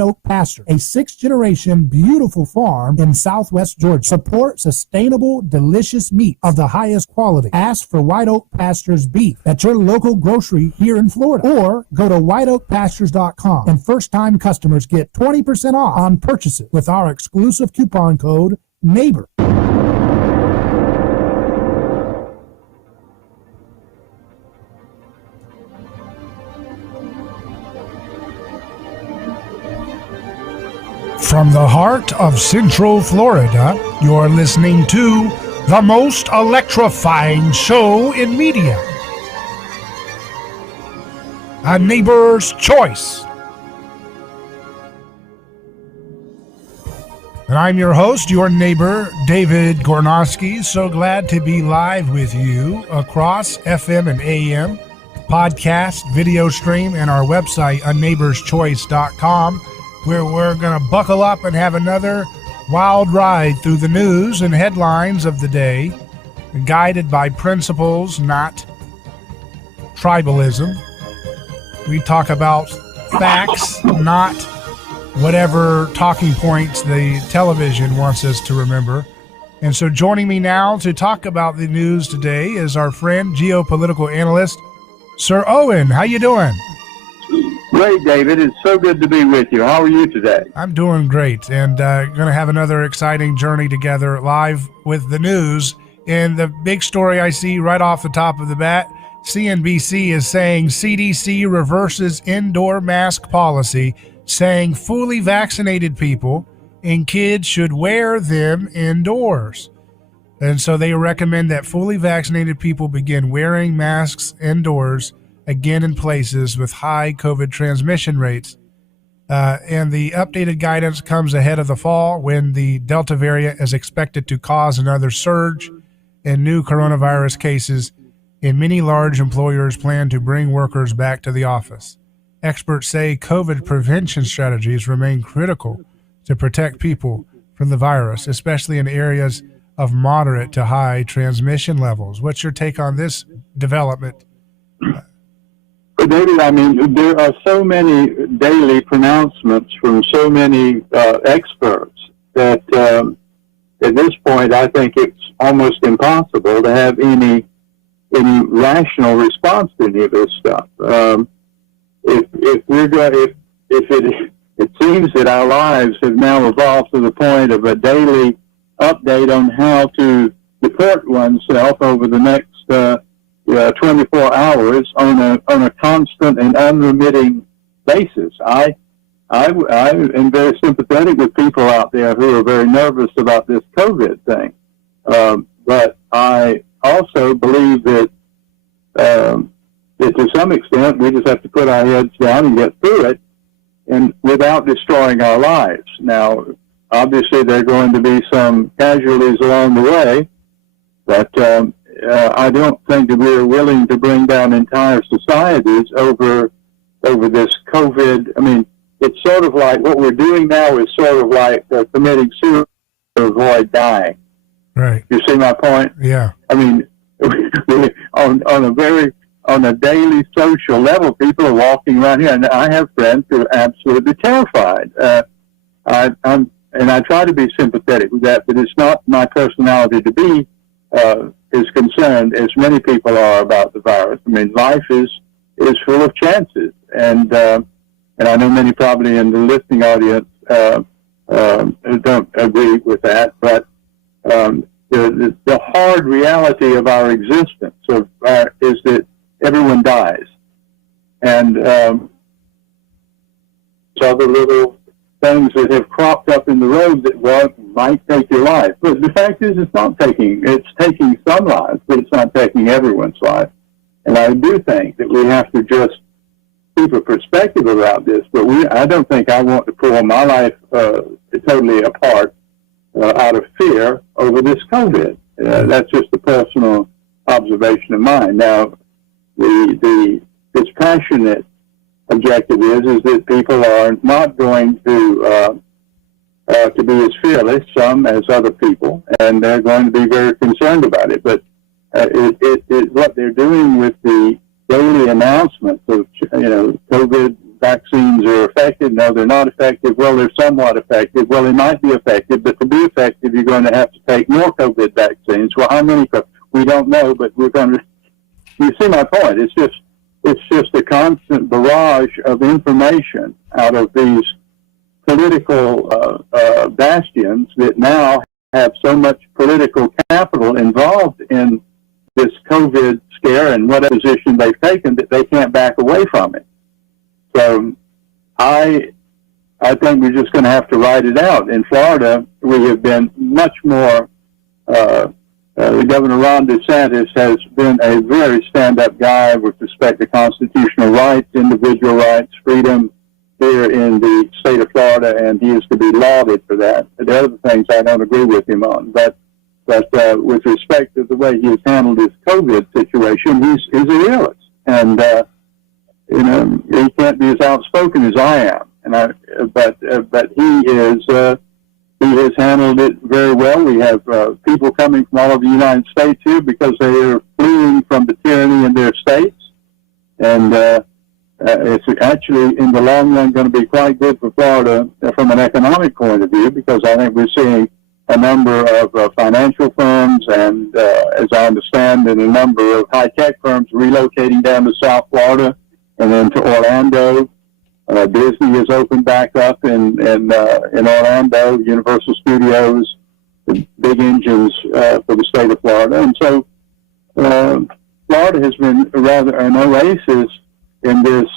Oak Pasture, a 6th-generation beautiful farm in southwest Georgia. Support sustainable, delicious meat of the highest quality. Ask for White Oak Pastures beef at your local grocery here in Florida, or go to whiteoakpastures.com, and first-time customers get 20% off on purchases with our exclusive coupon code NEIGHBOR. From the heart of Central Florida, you're listening to the most electrifying show in media, A Neighbor's Choice. And I'm your host, your neighbor, David Gornosky. So glad to be live with you across FM and AM, podcast, video stream, and our website, aneighborschoice.com. where we're going to buckle up and have another wild ride through the news and headlines of the day, guided by principles, not tribalism. We talk about facts, not whatever talking points the television wants us to remember. And so joining me now to talk about the news today is our friend, geopolitical analyst, Sir Owen. How you doing? Great, David. It's so good to be with you. How are you today? I'm doing great, and going to have another exciting journey together live with the news. And the big story I see right off the top of the bat, CNBC is saying CDC reverses indoor mask policy, saying fully vaccinated people and kids should wear them indoors. And so they recommend that fully vaccinated people begin wearing masks indoors, again in places with high COVID transmission rates. And the updated guidance comes ahead of the fall, when the Delta variant is expected to cause another surge in new coronavirus cases, and many large employers plan to bring workers back to the office. Experts say COVID prevention strategies remain critical to protect people from the virus, especially in areas of moderate to high transmission levels. What's your take on this development? David, I mean, there are so many daily pronouncements from so many experts that at this point, I think it's almost impossible to have any rational response to any of this stuff. It seems that our lives have now evolved to the point of a daily update on how to deport oneself over the next 24 hours on a constant and unremitting basis. I am very sympathetic with people out there who are very nervous about this COVID thing, but I also believe that to some extent we just have to put our heads down and get through it, and without destroying our lives. Now, obviously, there are going to be some casualties along the way, but I don't think that we're willing to bring down entire societies over this COVID. I mean, it's sort of like what we're doing now is sort of like committing suicide to avoid dying. Right. You see my point? Yeah. I mean, on a daily social level, people are walking around here, and I have friends who are absolutely terrified. And I try to be sympathetic with that, but it's not my personality to be as concerned as many people are about the virus. I mean, life is full of chances, and I know many probably in the listening audience don't agree with that, but the hard reality of our existence is that everyone dies, and other little things that have cropped up in the road that might take your life. But the fact is, it's taking some lives, but it's not taking everyone's life. And I do think that we have to just keep a perspective about this, but I don't think I want to pull my life totally apart out of fear over this COVID. That's just a personal observation of mine. Now, the dispassionate objective is that people are not going to be as fearless, some as other people, and they're going to be very concerned about it. But what they're doing with the daily announcements of COVID vaccines are effective. No, they're not effective. Well, they're somewhat effective. Well, they might be effective, but to be effective, you're going to have to take more COVID vaccines. Well, how many? We don't know, but we're going to. You see my point? It's just a constant barrage of information out of these political bastions that now have so much political capital involved in this COVID scare and what position they've taken that they can't back away from it. So I think we're just going to have to ride it out. In Florida, we have been much more, the Governor Ron DeSantis has been a very stand-up guy with respect to constitutional rights, individual rights, freedom here in the state of Florida, and he is to be lauded for that. The other things I don't agree with him on, but with respect to the way he has handled his COVID situation, he's a realist. And, he can't be as outspoken as I am. But he has handled it very well. We have people coming from all over the United States here because they are fleeing from the tyranny in their states. And it's actually, in the long run, going to be quite good for Florida from an economic point of view, because I think we're seeing a number of financial firms and, as I understand, and a number of high-tech firms relocating down to South Florida and then to Orlando. Disney has opened back up in Orlando, Universal Studios, the big engines for the state of Florida. And so Florida has been rather an oasis in this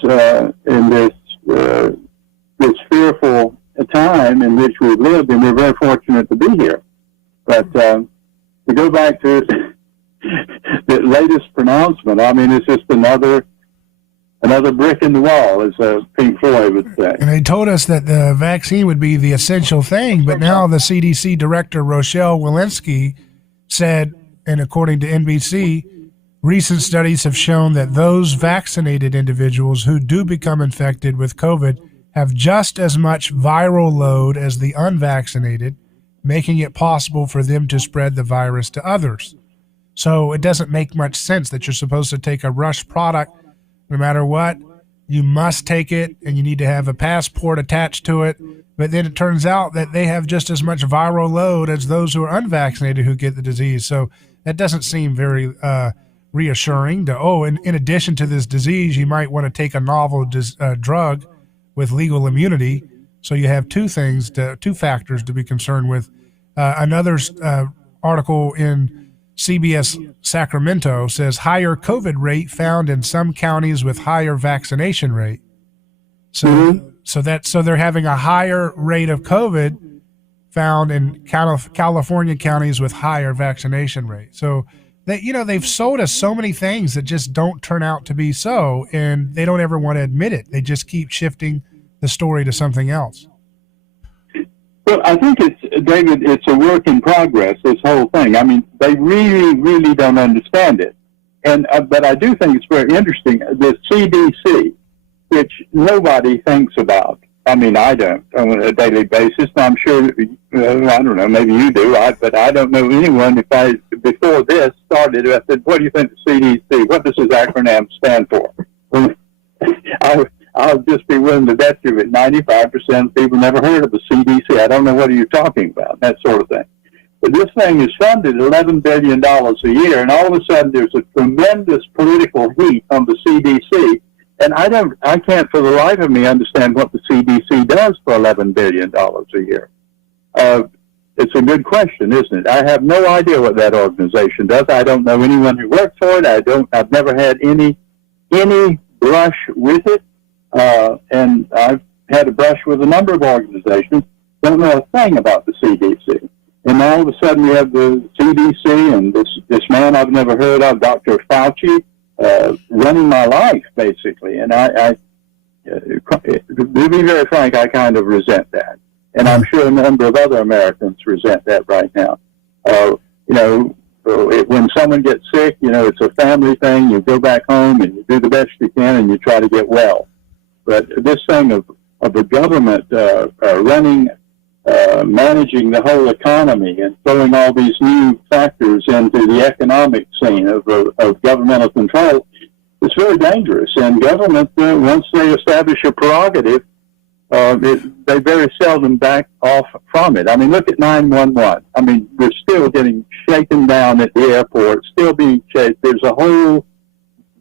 fearful time in which we've lived, and we're very fortunate to be here. But to go back to the latest pronouncement, I mean, it's just another brick in the wall, as Pink Floyd would say. And they told us that the vaccine would be the essential thing, but now the CDC director, Rochelle Walensky, said, and according to NBC, recent studies have shown that those vaccinated individuals who do become infected with COVID have just as much viral load as the unvaccinated, making it possible for them to spread the virus to others. So it doesn't make much sense that you're supposed to take a rush product no matter what. You must take it, and you need to have a passport attached to it. But then it turns out that they have just as much viral load as those who are unvaccinated who get the disease. So that doesn't seem very reassuring. In addition to this disease, you might want to take a novel drug with legal immunity. So you have two factors to be concerned with. Another article in CBS Sacramento says higher COVID rate found in some counties with higher vaccination rate. So they're having a higher rate of COVID found in California counties with higher vaccination rate. So they've sold us so many things that just don't turn out to be so, and they don't ever want to admit it. They just keep shifting the story to something else. Well, I think it's a work in progress, this whole thing. I mean, they really, really don't understand it. But I do think it's very interesting, the CDC, which nobody thinks about. I mean, I don't on a daily basis. I'm sure, I don't know, maybe you do, but I don't know anyone. Before this started, I said, what do you think the CDC, what does this acronym stand for? Well, I'll just be willing to bet you that 95% of people never heard of the CDC. I don't know what you're talking about, that sort of thing. But this thing is funded $11 billion a year, and all of a sudden there's a tremendous political heat on the CDC. And I can't for the life of me understand what the CDC does for $11 billion a year. It's a good question, isn't it? I have no idea what that organization does. I don't know anyone who works for it. I've never had any brush with it. And I've had a brush with a number of organizations, don't know a thing about the CDC. And all of a sudden we have the CDC and this man I've never heard of, Dr. Fauci, running my life, basically. And to be very frank, I kind of resent that. And I'm sure a number of other Americans resent that right now. When someone gets sick, it's a family thing. You go back home and you do the best you can and you try to get well. But this thing of the government managing the whole economy and throwing all these new factors into the economic scene of governmental control it's very dangerous. And government, once they establish a prerogative, they very seldom back off from it. I mean, look at 911. I mean, we're still getting shaken down at the airport, still being chased. There's a whole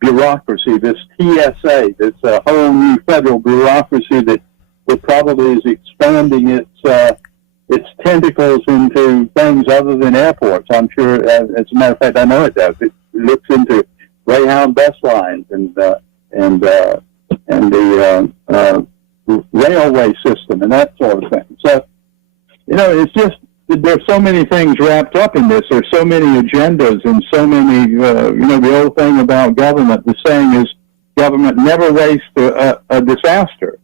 bureaucracy, this TSA, this whole new federal bureaucracy that probably is expanding its tentacles into things other than airports. I'm sure, as a matter of fact, I know it does. It looks into Greyhound bus lines and the railway system and that sort of thing. So, it's just, there's so many things wrapped up in this. There's so many agendas and so many, the old thing about government, the saying is government never wastes a disaster.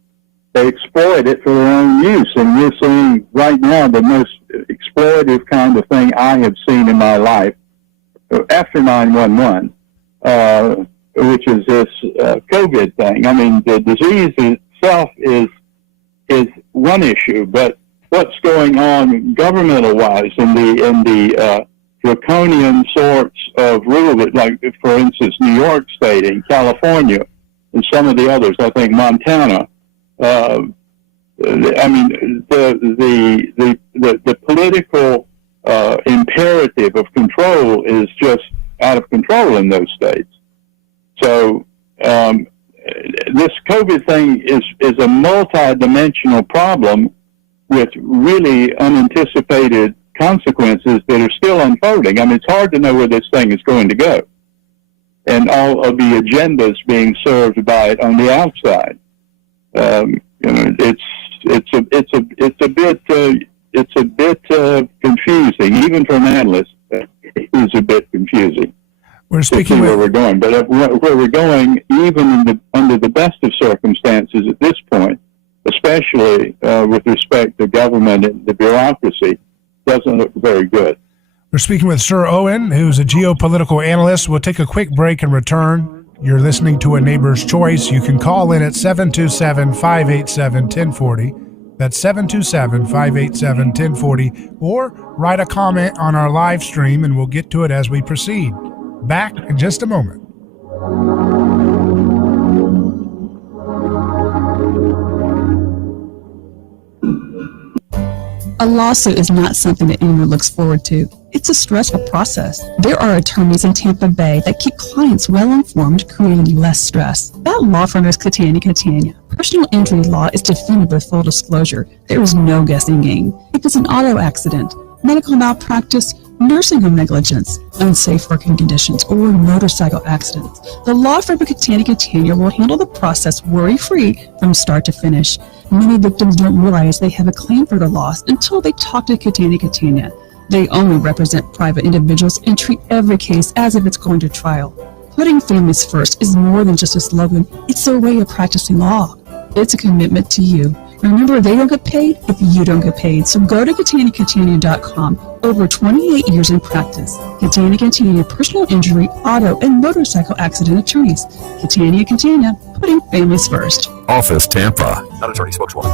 They exploit it for their own use. And we're seeing right now the most exploitive kind of thing I have seen in my life after 911, which is this COVID thing. I mean, the disease itself is one issue, but what's going on governmental-wise in the draconian sorts of rules, like, for instance, New York State and California and some of the others, I think Montana. I mean, the political imperative of control is just out of control in those states. So this COVID thing is a multi-dimensional problem with really unanticipated consequences that are still unfolding. I mean, it's hard to know where this thing is going to go, and all of the agendas being served by it on the outside. It's a bit confusing, even for an analyst. It's a bit confusing. We're speaking where we're going, but where we're going, even under the best of circumstances at this point, especially with respect to government and the bureaucracy, doesn't look very good. We're speaking with Sir Owen, who's a geopolitical analyst. We'll take a quick break and return. You're listening to A Neighbor's Choice. You can call in at 727-587-1040. That's 727-587-1040. Or write a comment on our live stream, and we'll get to it as we proceed. Back in just a moment. A lawsuit is not something that anyone looks forward to. It's a stressful process. There are attorneys in Tampa Bay that keep clients well informed, creating less stress. That law firm is Catania. Personal injury law is defended with full disclosure. There is no guessing game. If it's an auto accident, medical malpractice, nursing home negligence, unsafe working conditions, or motorcycle accidents, the law firm of Catania will handle the process worry-free from start to finish. Many victims don't realize they have a claim for the loss until they talk to Catania. They only represent private individuals and treat every case as if it's going to trial. Putting families first is more than just a slogan. It's a way of practicing law. It's a commitment to you. Remember, they don't get paid if you don't get paid. So go to Catania.com. Over 28 years in practice. Catania, personal injury, auto, and motorcycle accident attorneys. Catania, putting families first. Office Tampa. Not attorney spokeswoman.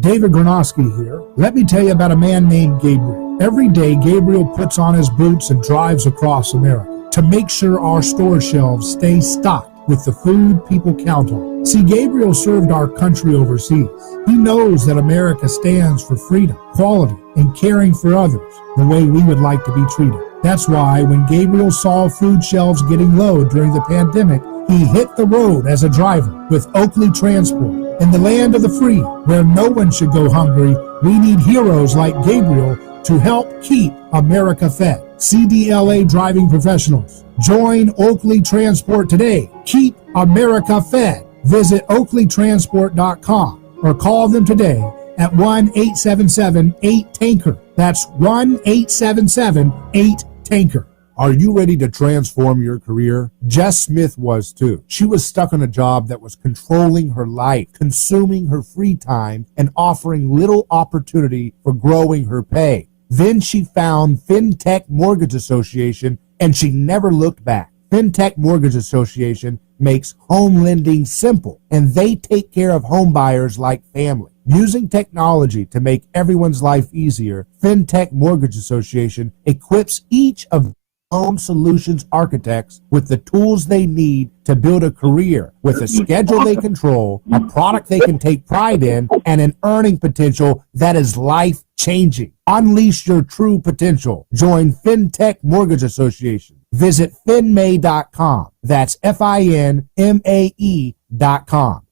David Gronowski here. Let me tell you about a man named Gabriel. Every day, Gabriel puts on his boots and drives across America to make sure our store shelves stay stocked with the food people count on. See, Gabriel served our country overseas. He knows that America stands for freedom, quality, and caring for others the way we would like to be treated. That's why when Gabriel saw food shelves getting low during the pandemic, he hit the road as a driver with Oakley Transport. In the land of the free, where no one should go hungry, we need heroes like Gabriel to help keep America fed. CDLA driving professionals. Join Oakley Transport today. Keep America fed. Visit oakleytransport.com or call them today at 1-877-8-TANKER. That's 1-877-8-TANKER. Are you ready to transform your career? Jess Smith was too. She was stuck on a job that was controlling her life, consuming her free time, and offering little opportunity for growing her pay. Then she found FinTech Mortgage Association, and she never looked back. FinTech Mortgage Association makes home lending simple, and they take care of home buyers like family. Using technology to make everyone's life easier, FinTech Mortgage Association equips each of home solutions architects with the tools they need to build a career with a schedule they control, a product they can take pride in, and an earning potential that is life-changing. Unleash your true potential. Join FinTech Mortgage Association. Visit finmay.com. That's FINMAE.com.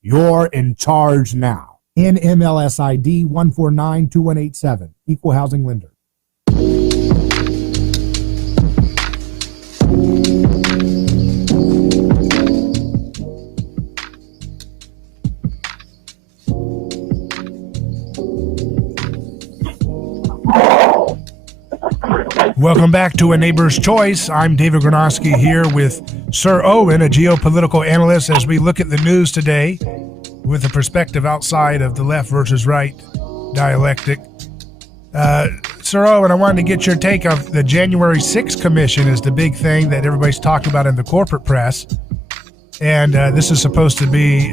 You're in charge now. NMLS ID 1492187. Equal housing lender. Welcome back to A Neighbor's Choice. I'm David Gronowski here with Sir Owen, a geopolitical analyst, as we look at the news today with a perspective outside of the left versus right dialectic. Sir Owen, I wanted to get your take of the January 6th commission is the big thing that everybody's talking about in the corporate press. And this is supposed to be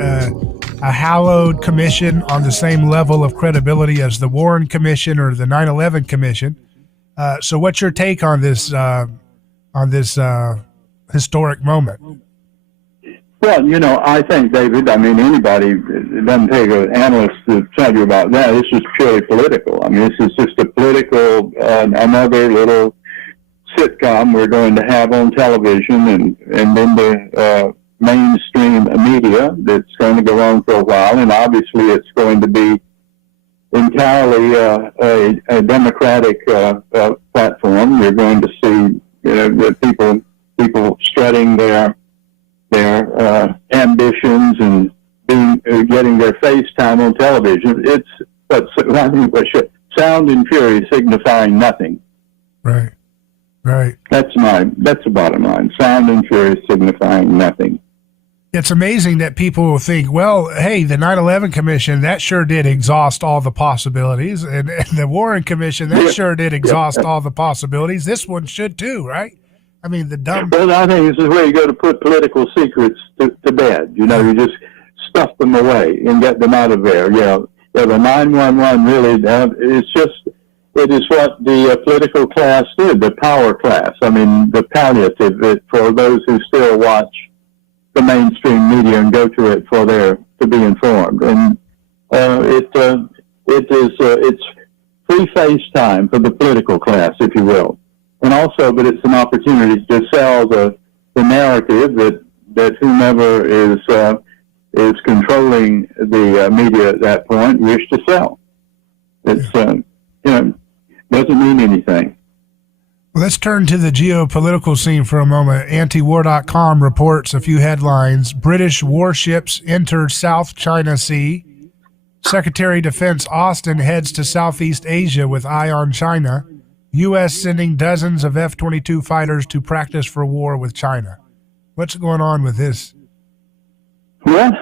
a hallowed commission on the same level of credibility as the Warren Commission or the 9/11 Commission. So what's your take on this historic moment? Well, I think, David, anybody, it doesn't take an analyst to tell you about that. This is purely political. This is just a political, another little sitcom we're going to have on television and then the mainstream media that's going to go on for a while. And obviously it's going to be entirely a democratic platform. You're going to see the people strutting their ambitions and getting their face time on television. It's sound and fury signifying nothing. Right. That's the bottom line. Sound and fury signifying nothing. It's amazing that people will think, well, hey, the 9/11 Commission, that sure did exhaust all the possibilities. And the Warren Commission, that sure did exhaust all the possibilities. This one should too, right? The dumb... Well, I think this is where you go to put political secrets to bed. You just stuff them away and get them out of there. The 911 really, it is what the political class did, the power class. The palliative for those who still watch the mainstream media and go to it to be informed. And it's free face time for the political class, if you will. And also, but it's an opportunity to sell the narrative that whomever is controlling the media at that point wish to sell. It's doesn't mean anything. Well, let's turn to the geopolitical scene for a moment. Antiwar.com reports a few headlines. British warships enter South China Sea. Secretary of Defense Austin heads to Southeast Asia with eye on China. U.S. sending dozens of F-22 fighters to practice for war with China. What's going on with this? Well,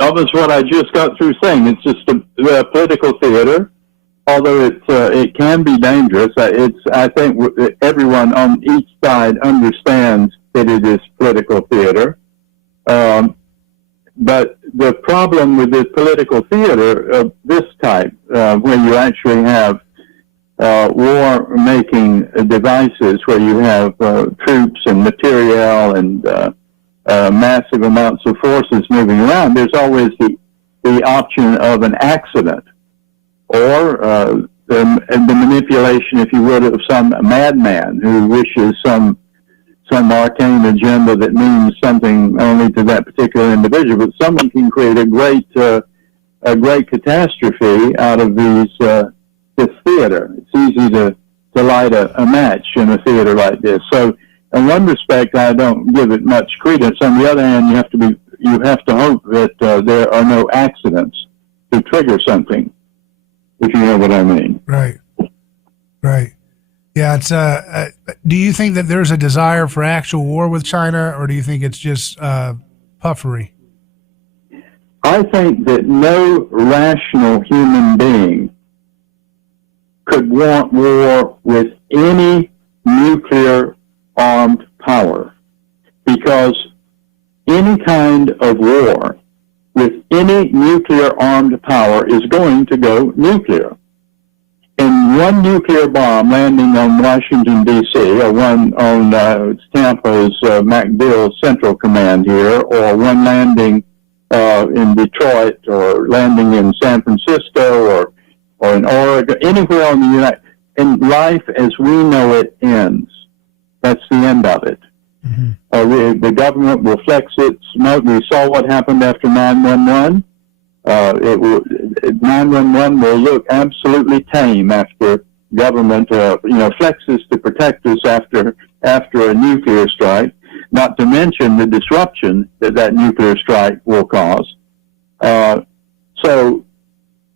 almost what I just got through saying. It's just a political theater. Although it can be dangerous, I think everyone on each side understands that it is political theater. But the problem with this political theater of this type, where you actually have war-making devices, where you have troops and materiel and massive amounts of forces moving around, there's always the option of an accident. Or the manipulation, if you would, of some madman who wishes some arcane agenda that means something only to that particular individual. But someone can create a great catastrophe out of this theater. It's easy to light a match in a theater like this. So, in one respect, I don't give it much credence. On the other hand, you have to hope that there are no accidents to trigger something. If you know what I mean. Right. Yeah, it's. Do you think that there's a desire for actual war with China, or do you think it's just puffery? I think that no rational human being could want war with any nuclear-armed power, because any kind of war with any nuclear-armed power is going to go nuclear. in one nuclear bomb landing on Washington, D.C., or one on Tampa's MacDill Central Command here, or one landing in Detroit, or landing in San Francisco, or in Oregon, anywhere on the United, and life as we know it ends. That's the end of it. Mm-hmm. The government will flex its smoke. We saw what happened after 9/11. 9/11 will look absolutely tame after government, flexes to protect us after a nuclear strike. Not to mention the disruption that nuclear strike will cause. So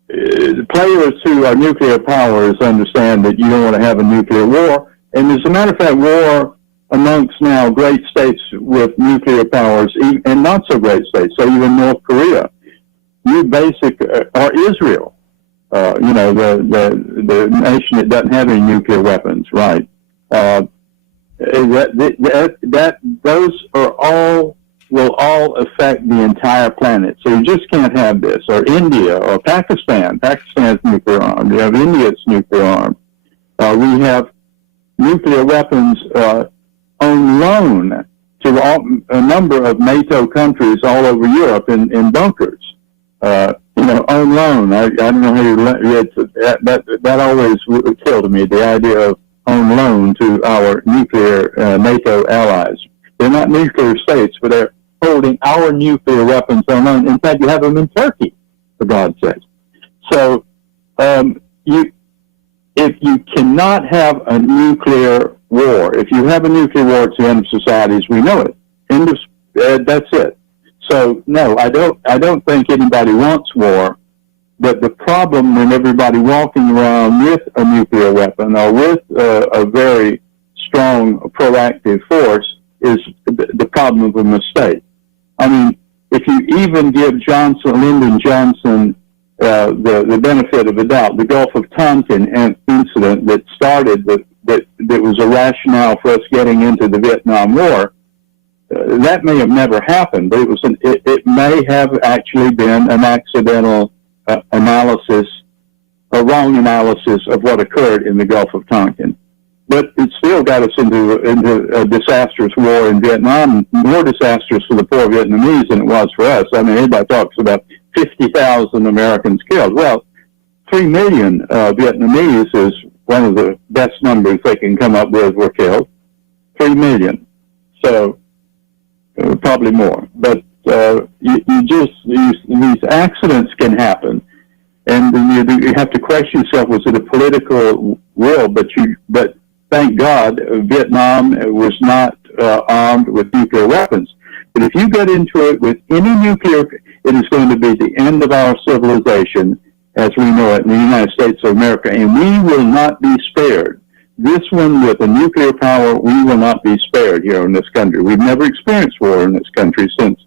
the players who are nuclear powers understand that you don't want to have a nuclear war. And as a matter of fact, war amongst now great states with nuclear powers and not so great states, so even North Korea, or Israel, the nation that doesn't have any nuclear weapons, right? Those will all affect the entire planet. So you just can't have this. Or India, or Pakistan. Pakistan's nuclear armed. You have India's nuclear armed. We have nuclear weapons on loan to a number of NATO countries all over Europe in bunkers. On loan. I don't know how that always killed me, the idea of on loan to our nuclear NATO allies. They're not nuclear states, but they're holding our nuclear weapons on loan. In fact, you have them in Turkey, for God's sake. So, if you cannot have a nuclear war, if you have a nuclear war, it's the end of society as we know it. That's it. So, no, I don't think anybody wants war. But the problem when everybody walking around with a nuclear weapon or with a very strong proactive force is the problem of a mistake. I mean, if you even give Lyndon Johnson the benefit of the doubt, the Gulf of Tonkin incident that started that was a rationale for us getting into the Vietnam War, that may have never happened, but it may have actually been an accidental analysis, a wrong analysis of what occurred in the Gulf of Tonkin. But it still got us into a disastrous war in Vietnam, more disastrous for the poor Vietnamese than it was for us. I mean, everybody talks about 50,000 Americans killed. Well, 3 million Vietnamese is one of the best numbers they can come up with were killed. 3 million. So, probably more. But these accidents can happen, and you have to question yourself: was it a political will? But thank God, Vietnam was not armed with nuclear weapons. But if you get into it with any nuclear, it is going to be the end of our civilization as we know it in the United States of America, and we will not be spared. This one with a nuclear power, we will not be spared here in this country. We've never experienced war in this country since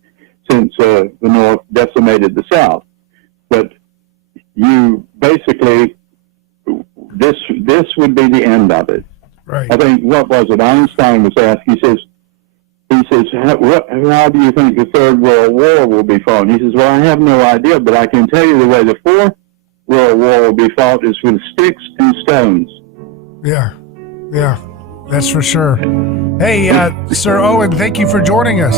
the North decimated the South. But you basically, this would be the end of it. Right. I think, what was it? Einstein was asked, he says, how do you think the Third World War will be fought? And he says, well, I have no idea, but I can tell you the way the Fourth World War will be fought is with sticks and stones. Yeah, that's for sure. Hey, Sir Owen, thank you for joining us.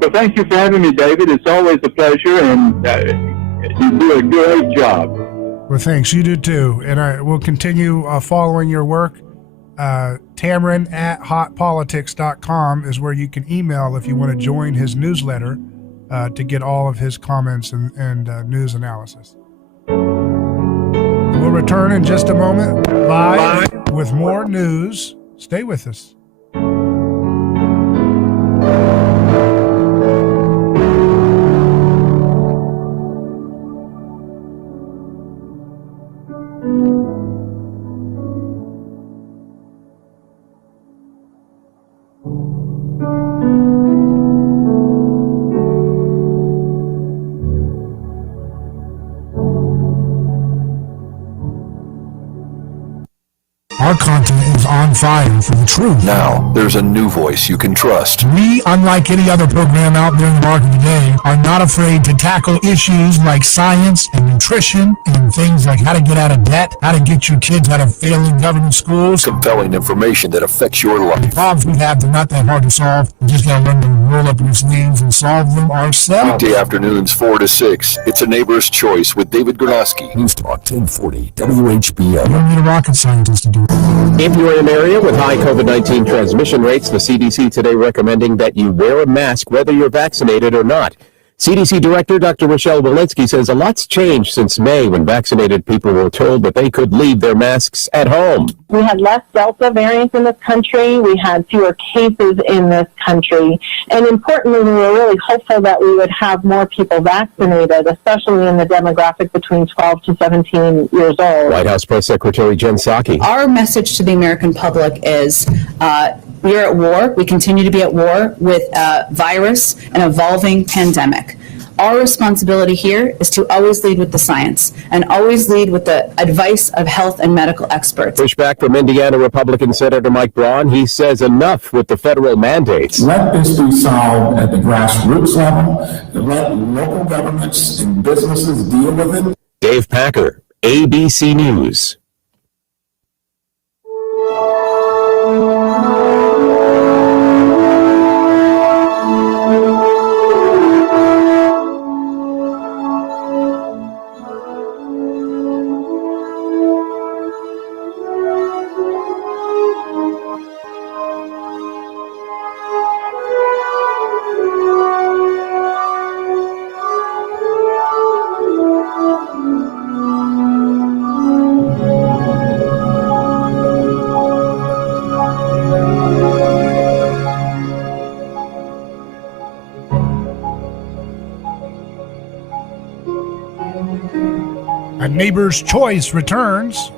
Well, thank you for having me, David. It's always a pleasure, and you do a great job. Well, thanks. You do too. And I will continue following your work. Tamron@hotpolitics.com is where you can email if you want to join his newsletter to get all of his comments and news analysis. We'll return in just a moment live with more news. Stay with us. Our content is on fire for the truth. Now, there's a new voice you can trust. We, unlike any other program out there in the market today, are not afraid to tackle issues like science and nutrition and things like how to get out of debt, how to get your kids out of failing government schools. Compelling information that affects your The life. problems we have, they're not that hard to solve. We just got to learn to roll up your sleeves and solve them ourselves. Weekday afternoons 4 to 6. It's a Neighbor's Choice with David Granoski. News Talk 1040 WHBM. You don't need a rocket scientist to do it. If you're in an area with high COVID-19 transmission rates, the CDC today recommending that you wear a mask whether you're vaccinated or not. CDC Director Dr. Rochelle Walensky says a lot's changed since May when vaccinated people were told that they could leave their masks at home. We had less Delta variants in this country. We had fewer cases in this country. And importantly, we were really hopeful that we would have more people vaccinated, especially in the demographic between 12 to 17 years old. White House Press Secretary Jen Psaki. Our message to the American public is we are at war. We continue to be at war with a virus, an evolving pandemic. Our responsibility here is to always lead with the science and always lead with the advice of health and medical experts. Pushback from Indiana Republican Senator Mike Braun. He says enough with the federal mandates. Let this be solved at the grassroots level. Let local governments and businesses deal with it. Dave Packer, ABC News. A Neighbor's Choice returns.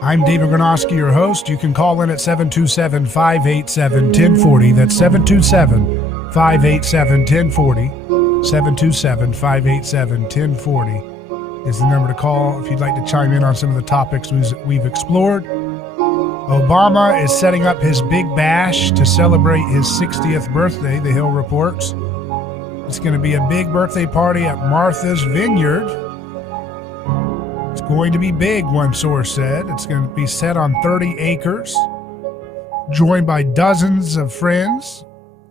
I'm David Granoski, your host. You can call in at 727-587-1040. That's 727-587-1040. 727-587-1040 is the number to call if you'd like to chime in on some of the topics we've explored. Obama is setting up his big bash to celebrate his 60th birthday, the Hill reports. It's going to be a big birthday party at Martha's Vineyard. It's going to be big, one source said. It's going to be set on 30 acres, joined by dozens of friends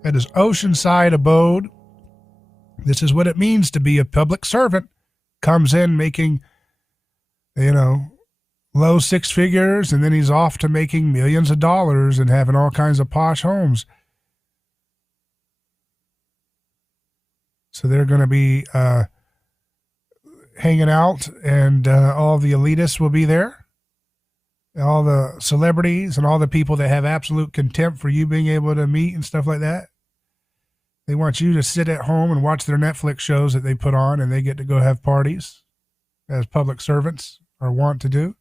at his oceanside abode. This is what it means to be a public servant. Comes in making, low six figures, and then he's off to making millions of dollars and having all kinds of posh homes. So they're going to be hanging out, and all the elitists will be there. All the celebrities and all the people that have absolute contempt for you being able to meet and stuff like that. They want you to sit at home and watch their Netflix shows that they put on, and they get to go have parties as public servants are wont to do.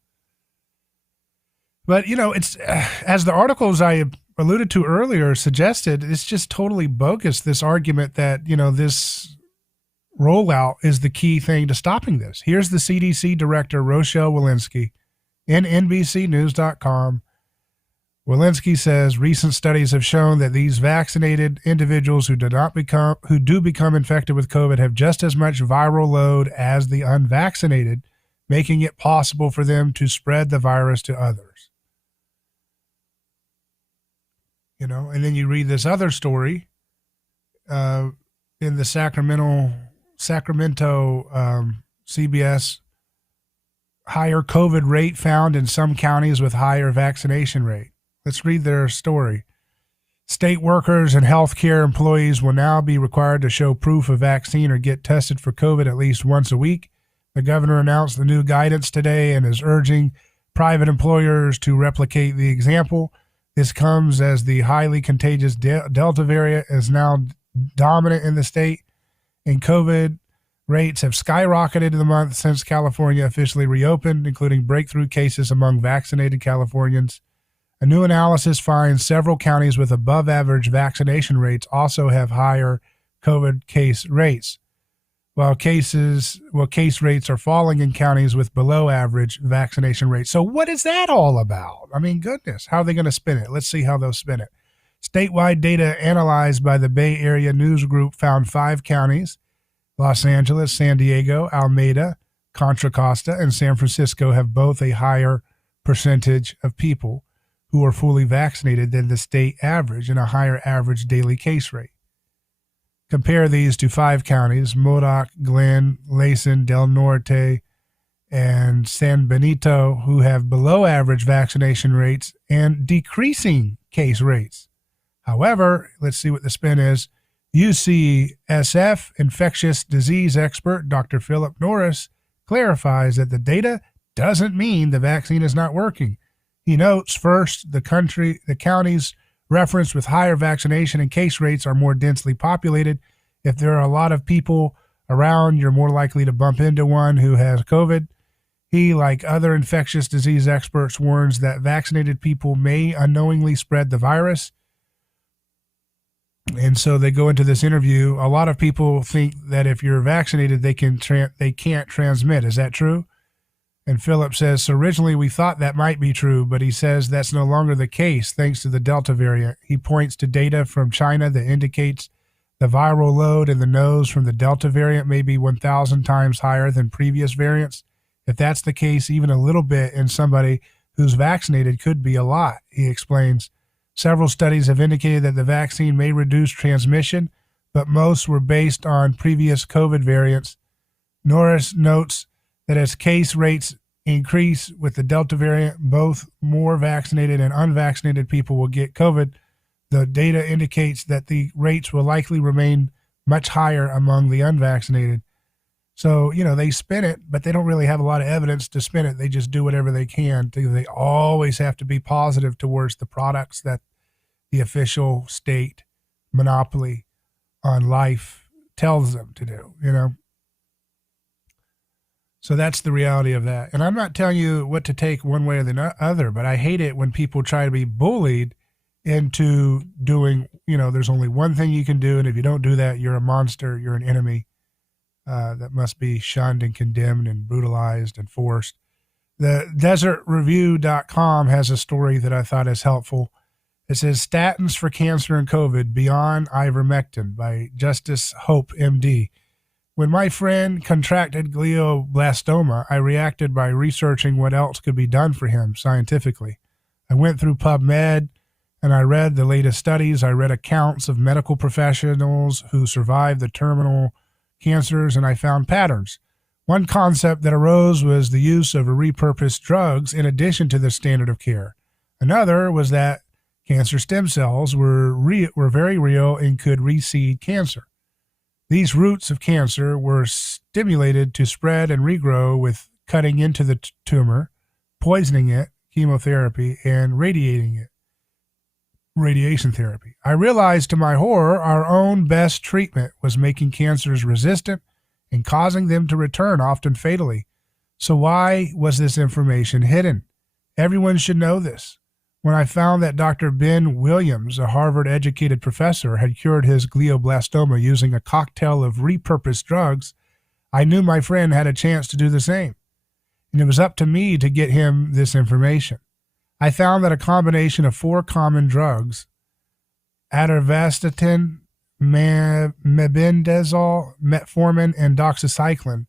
But, it's as the articles I alluded to earlier suggested, it's just totally bogus, this argument that, this rollout is the key thing to stopping this. Here's the CDC director, Rochelle Walensky, in NBCnews.com. Walensky says recent studies have shown that these vaccinated individuals who do become infected with COVID have just as much viral load as the unvaccinated, making it possible for them to spread the virus to others. And then you read this other story in the Sacramento CBS, higher COVID rate found in some counties with higher vaccination rate. Let's read their story. State workers and healthcare employees will now be required to show proof of vaccine or get tested for COVID at least once a week. The governor announced the new guidance today and is urging private employers to replicate the example. This comes as the highly contagious Delta variant is now dominant in the state, and COVID rates have skyrocketed in the month since California officially reopened, including breakthrough cases among vaccinated Californians. A new analysis finds several counties with above average vaccination rates also have higher COVID case rates. while case rates are falling in counties with below average vaccination rates. So what is that all about? I mean, goodness, how are they going to spin it? Let's see how they'll spin it. Statewide data analyzed by the Bay Area News Group found 5 counties, Los Angeles, San Diego, Alameda, Contra Costa, and San Francisco, have both a higher percentage of people who are fully vaccinated than the state average and a higher average daily case rate. Compare these to 5 counties, Modoc, Glen, Laysan, Del Norte, and San Benito, who have below average vaccination rates and decreasing case rates. However, let's see what the spin is. UCSF infectious disease expert Dr. Philip Norris clarifies that the data doesn't mean the vaccine is not working. He notes, first, the counties referenced with higher vaccination and case rates are more densely populated. If there are a lot of people around, you're more likely to bump into one who has COVID. He, like other infectious disease experts, warns that vaccinated people may unknowingly spread the virus. And so they go into this interview. A lot of people think that if you're vaccinated, they can't transmit. Is that true? And Philip says, so originally we thought that might be true, but he says that's no longer the case thanks to the Delta variant. He points to data from China that indicates the viral load in the nose from the Delta variant may be 1,000 times higher than previous variants. If that's the case, even a little bit in somebody who's vaccinated could be a lot, he explains. Several studies have indicated that the vaccine may reduce transmission, but most were based on previous COVID variants. Norris notes that as case rates increase with the Delta variant, both more vaccinated and unvaccinated people will get COVID. The data indicates that the rates will likely remain much higher among the unvaccinated. So, they spin it, but they don't really have a lot of evidence to spin it. They just do whatever they can. They always have to be positive towards the products that the official state monopoly on life tells them to do, So that's the reality of that. And I'm not telling you what to take one way or the other, but I hate it when people try to be bullied into doing, there's only one thing you can do. And if you don't do that, you're a monster. You're an enemy that must be shunned and condemned and brutalized and forced. The desertreview.com has a story that I thought is helpful. It says Statins for Cancer and COVID Beyond Ivermectin by Justice Hope, MD. When my friend contracted glioblastoma, I reacted by researching what else could be done for him scientifically. I went through PubMed and I read the latest studies. I read accounts of medical professionals who survived the terminal cancers, and I found patterns. One concept that arose was the use of repurposed drugs in addition to the standard of care. Another was that cancer stem cells were very real and could reseed cancer. These roots of cancer were stimulated to spread and regrow with cutting into the tumor, poisoning it, chemotherapy, and radiation therapy. I realized to my horror our own best treatment was making cancers resistant and causing them to return, often fatally. So why was this information hidden? Everyone should know this. When I found that Dr. Ben Williams, a Harvard-educated professor, had cured his glioblastoma using a cocktail of repurposed drugs, I knew my friend had a chance to do the same. And it was up to me to get him this information. I found that a combination of 4 common drugs, atorvastatin, mebendazole, metformin, and doxycycline,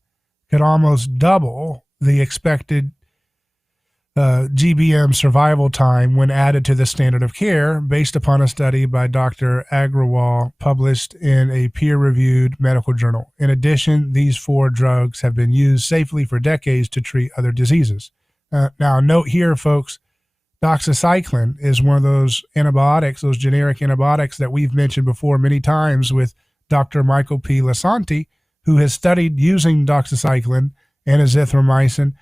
could almost double the expected GBM survival time when added to the standard of care, based upon a study by Dr. Agrawal published in a peer-reviewed medical journal. In addition, these 4 drugs have been used safely for decades to treat other diseases. Now, note here, folks, doxycycline is one of those antibiotics, those generic antibiotics that we've mentioned before many times with Dr. Michael P. Lasanti, who has studied using doxycycline and azithromycin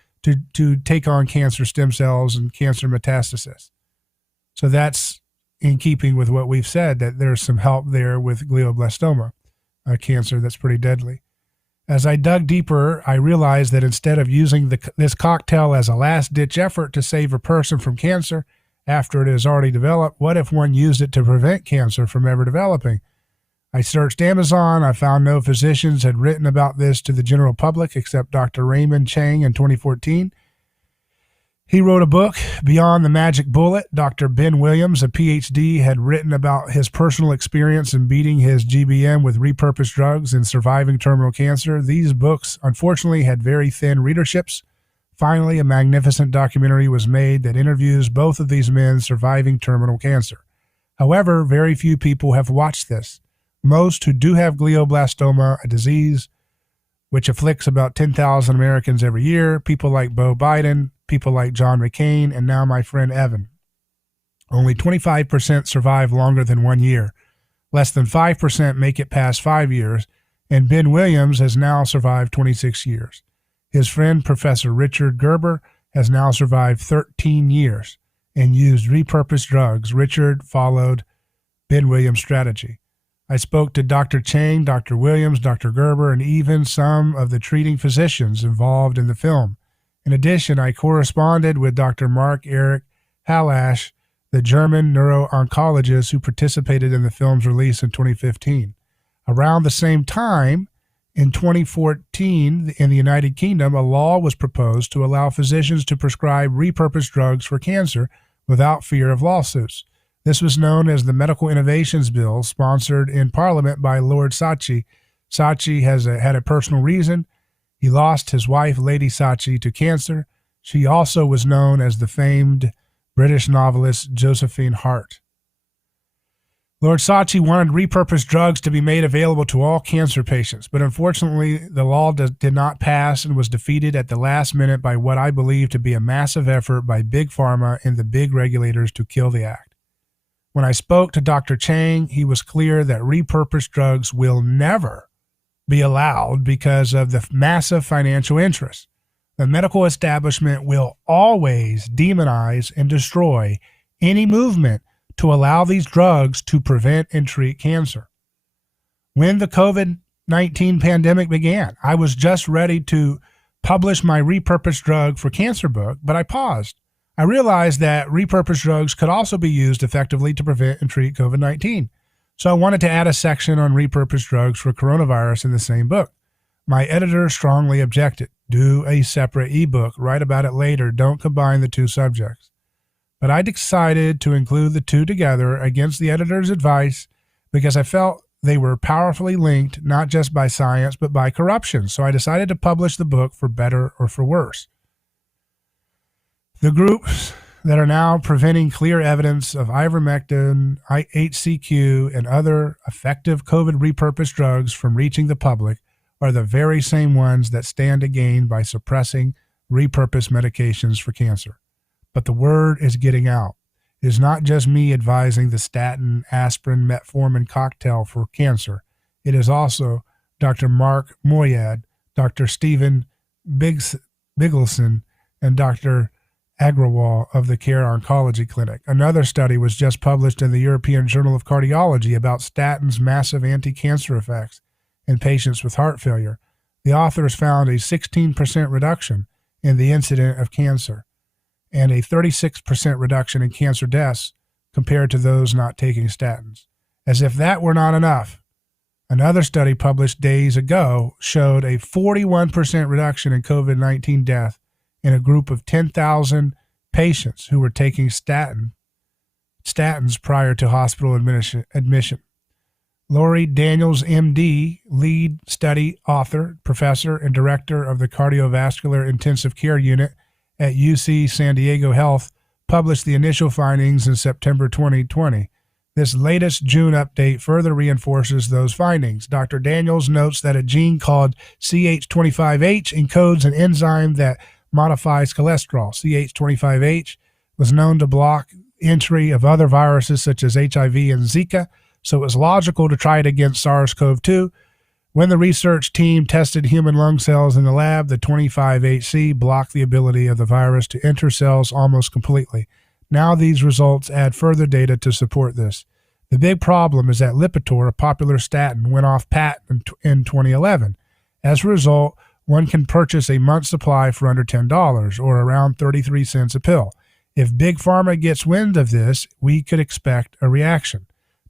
to take on cancer stem cells and cancer metastasis. So that's in keeping with what we've said, that there's some help there with glioblastoma, a cancer that's pretty deadly. As I dug deeper, I realized that instead of using this cocktail as a last-ditch effort to save a person from cancer after it has already developed, what if one used it to prevent cancer from ever developing? I searched Amazon. I found no physicians had written about this to the general public except Dr. Raymond Chang in 2014. He wrote a book, Beyond the Magic Bullet. Dr. Ben Williams, a PhD, had written about his personal experience in beating his GBM with repurposed drugs and surviving terminal cancer. These books, unfortunately, had very thin readerships. Finally, a magnificent documentary was made that interviews both of these men surviving terminal cancer. However, very few people have watched this. Most who do have glioblastoma, a disease which afflicts about 10,000 Americans every year, people like Beau Biden, people like John McCain, and now my friend Evan. Only 25% survive longer than 1 year. Less than 5% make it past 5 years, and Ben Williams has now survived 26 years. His friend, Professor Richard Gerber, has now survived 13 years and used repurposed drugs. Richard followed Ben Williams' strategy. I spoke to Dr. Chang, Dr. Williams, Dr. Gerber, and even some of the treating physicians involved in the film. In addition, I corresponded with Dr. Mark Erich Hallash, the German neuro-oncologist who participated in the film's release in 2015. Around the same time, in 2014, in the United Kingdom, a law was proposed to allow physicians to prescribe repurposed drugs for cancer without fear of lawsuits. This was known as the Medical Innovations Bill, sponsored in Parliament by Lord Saatchi. Saatchi had a personal reason. He lost his wife, Lady Saatchi, to cancer. She also was known as the famed British novelist Josephine Hart. Lord Saatchi wanted repurposed drugs to be made available to all cancer patients, but unfortunately the law did not pass and was defeated at the last minute by what I believe to be a massive effort by Big Pharma and the big regulators to kill the act. When I spoke to Dr. Chang, he was clear that repurposed drugs will never be allowed because of the massive financial interests. The medical establishment will always demonize and destroy any movement to allow these drugs to prevent and treat cancer. When the COVID-19 pandemic began, I was just ready to publish my repurposed drug for cancer book, but I paused. I realized that repurposed drugs could also be used effectively to prevent and treat COVID-19. So I wanted to add a section on repurposed drugs for coronavirus in the same book. My editor strongly objected. Do a separate ebook. Write about it later. Don't combine the two subjects. But I decided to include the two together against the editor's advice because I felt they were powerfully linked, not just by science, but by corruption. So I decided to publish the book for better or for worse. The groups that are now preventing clear evidence of ivermectin, HCQ, and other effective COVID repurposed drugs from reaching the public are the very same ones that stand to gain by suppressing repurposed medications for cancer. But the word is getting out. It is not just me advising the statin, aspirin, metformin cocktail for cancer. It is also Dr. Mark Moyad, Dr. Stephen Bigelson, and Dr. Agrawal of the Care Oncology Clinic. Another study was just published in the European Journal of Cardiology about statins' massive anti-cancer effects in patients with heart failure. The authors found a 16% reduction in the incidence of cancer and a 36% reduction in cancer deaths compared to those not taking statins. As if that were not enough, another study published days ago showed a 41% reduction in COVID-19 death in a group of 10,000 patients who were taking statins prior to hospital admission. Lori Daniels, MD, lead study author, professor, and director of the Cardiovascular Intensive Care Unit at UC San Diego Health, published the initial findings in September 2020. This latest June update further reinforces those findings. Dr. Daniels notes that a gene called CH25H encodes an enzyme that modifies cholesterol. CH25H was known to block entry of other viruses such as HIV and Zika, so it was logical to try it against SARS-CoV-2. When the research team tested human lung cells in the lab, the 25HC blocked the ability of the virus to enter cells almost completely. Now these results add further data to support this. The big problem is that Lipitor, a popular statin, went off patent in 2011. As a result, one can purchase a month's supply for under $10, or around 33 cents a pill. If Big Pharma gets wind of this, we could expect a reaction.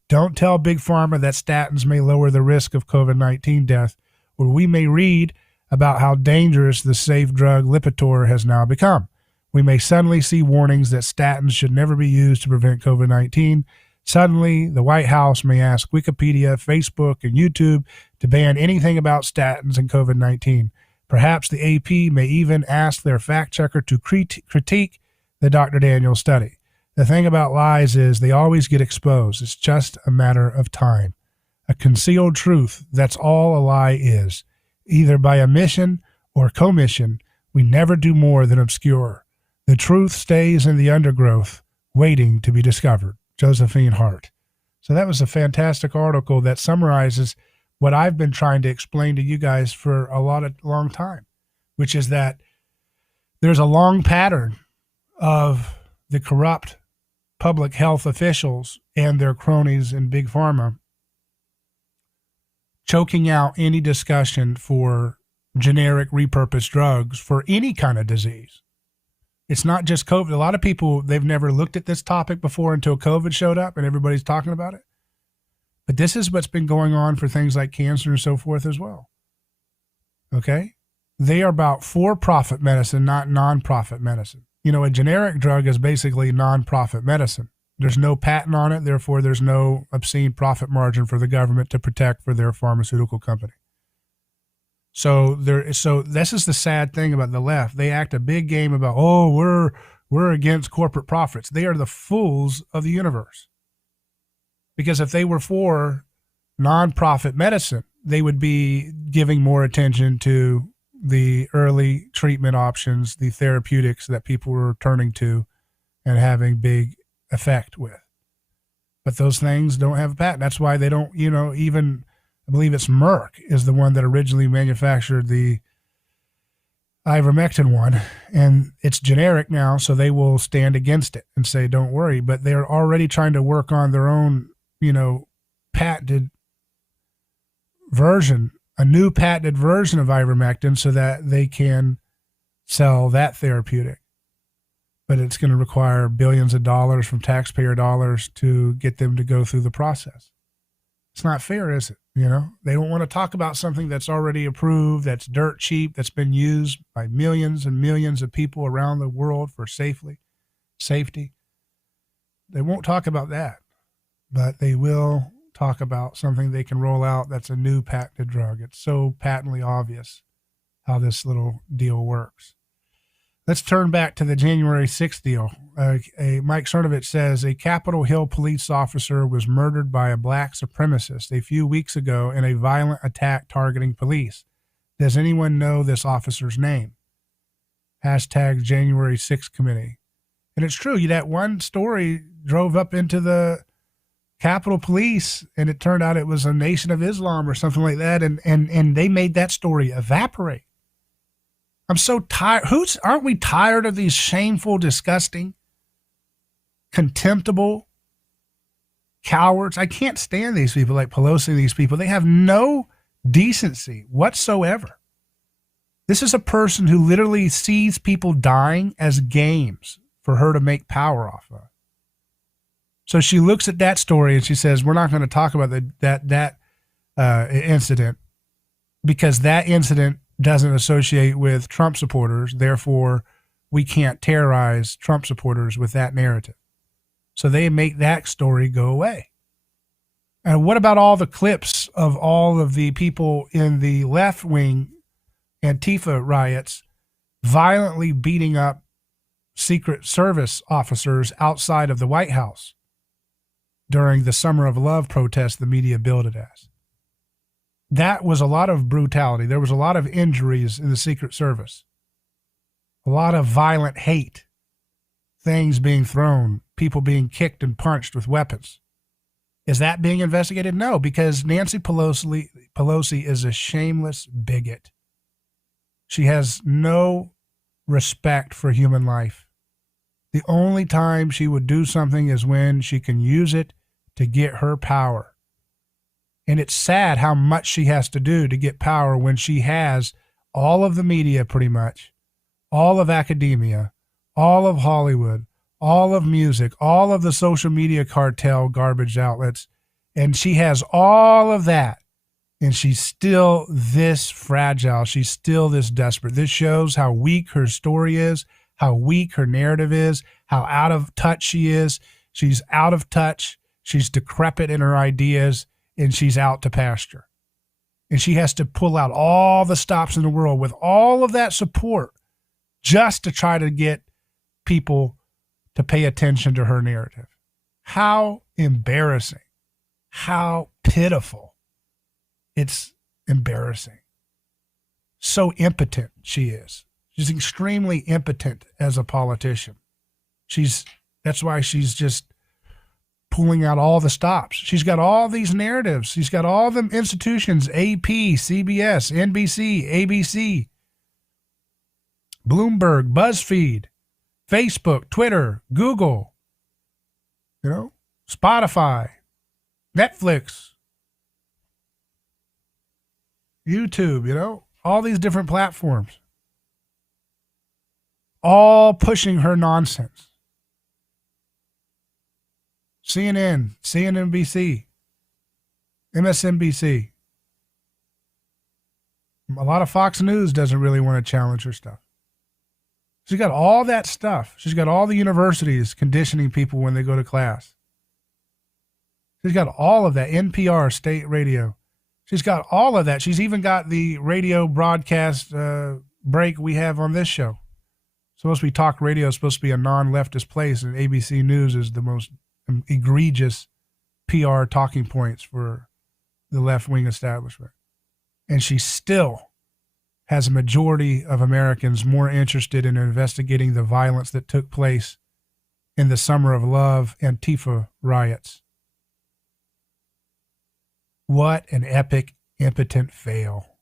Don't tell Big Pharma that statins may lower the risk of COVID-19 death, or we may read about how dangerous the safe drug Lipitor has now become. We may suddenly see warnings that statins should never be used to prevent COVID-19. Suddenly, the White House may ask Wikipedia, Facebook, and YouTube to ban anything about statins and COVID-19. Perhaps the AP may even ask their fact checker to critique the Dr. Daniels study. The thing about lies is they always get exposed. It's just a matter of time. A concealed truth, that's all a lie is. Either by omission or commission, we never do more than obscure. The truth stays in the undergrowth, waiting to be discovered. Josephine Hart. So that was a fantastic article that summarizes what I've been trying to explain to you guys for a long time, which is that there's a long pattern of the corrupt public health officials and their cronies in Big Pharma choking out any discussion for generic repurposed drugs for any kind of disease. It's not just COVID. A lot of people, they've never looked at this topic before until COVID showed up and everybody's talking about it. But this is what's been going on for things like cancer and so forth as well. Okay? They are about for-profit medicine, not non-profit medicine. You know, a generic drug is basically non-profit medicine. There's no patent on it, therefore there's no obscene profit margin for the government to protect for their pharmaceutical company. So this is the sad thing about the left. They act a big game about, we're against corporate profits. They are the fools of the universe. Because if they were for non-profit medicine, they would be giving more attention to the early treatment options, the therapeutics that people were turning to and having big effect with. But those things don't have a patent. That's why they don't, even, I believe it's Merck is the one that originally manufactured the ivermectin one, and it's generic now, so they will stand against it and say, don't worry. But they're already trying to work on their own, patented version, a new patented version of ivermectin so that they can sell that therapeutic. But it's going to require billions of dollars from taxpayer dollars to get them to go through the process. It's not fair, is it? They don't want to talk about something that's already approved, that's dirt cheap, that's been used by millions and millions of people around the world for safety. They won't talk about that, but they will talk about something they can roll out that's a new patented drug. It's so patently obvious how this little deal works. Let's turn back to the January 6th deal. Mike Cernovich says a Capitol Hill police officer was murdered by a black supremacist a few weeks ago in a violent attack targeting police. Does anyone know this officer's name? Hashtag January 6th committee. And it's true. That one story drove up into the Capitol Police, and it turned out it was a Nation of Islam or something like that, and they made that story evaporate. I'm so tired. Aren't we tired of these shameful, disgusting, contemptible cowards? I can't stand these people like Pelosi, these people. They have no decency whatsoever. This is a person who literally sees people dying as games for her to make power off of. So she looks at that story and she says, we're not going to talk about that incident because that incident doesn't associate with Trump supporters. Therefore, we can't terrorize Trump supporters with that narrative. So they make that story go away. And what about all the clips of all of the people in the left-wing Antifa riots violently beating up Secret Service officers outside of the White House during the Summer of Love protest the media billed it as? That was a lot of brutality. There was a lot of injuries in the Secret Service, a lot of violent hate, things being thrown, people being kicked and punched with weapons. Is that being investigated? No, because Nancy Pelosi is a shameless bigot. She has no respect for human life. The only time she would do something is when she can use it to get her power. And it's sad how much she has to do to get power when she has all of the media, pretty much, all of academia, all of Hollywood, all of music, all of the social media cartel garbage outlets And she has all of that. And she's still this fragile. She's still this desperate. This shows how weak her story is, how weak her narrative is, how out of touch she is. She's out of touch. She's decrepit in her ideas, and she's out to pasture. And she has to pull out all the stops in the world with all of that support just to try to get people to pay attention to her narrative. How embarrassing. How pitiful. It's embarrassing. So impotent she is. She's extremely impotent as a politician. That's why she's just pulling out all the stops. She's got all these narratives. She's got all the institutions, AP, CBS, NBC, ABC, Bloomberg, BuzzFeed, Facebook, Twitter, Google, Spotify, Netflix, YouTube, all these different platforms, all pushing her nonsense. CNN, CNNBC, MSNBC. A lot of Fox News doesn't really want to challenge her stuff. She's got all that stuff. She's got all the universities conditioning people when they go to class. She's got all of that. NPR, state radio. She's got all of that. She's even got the radio broadcast break we have on this show. Supposed to be talk radio, is supposed to be a non-leftist place, and ABC News is the most egregious PR talking points for the left-wing establishment. And she still has a majority of Americans more interested in investigating the violence that took place in the Summer of Love Antifa riots. What an epic, impotent fail.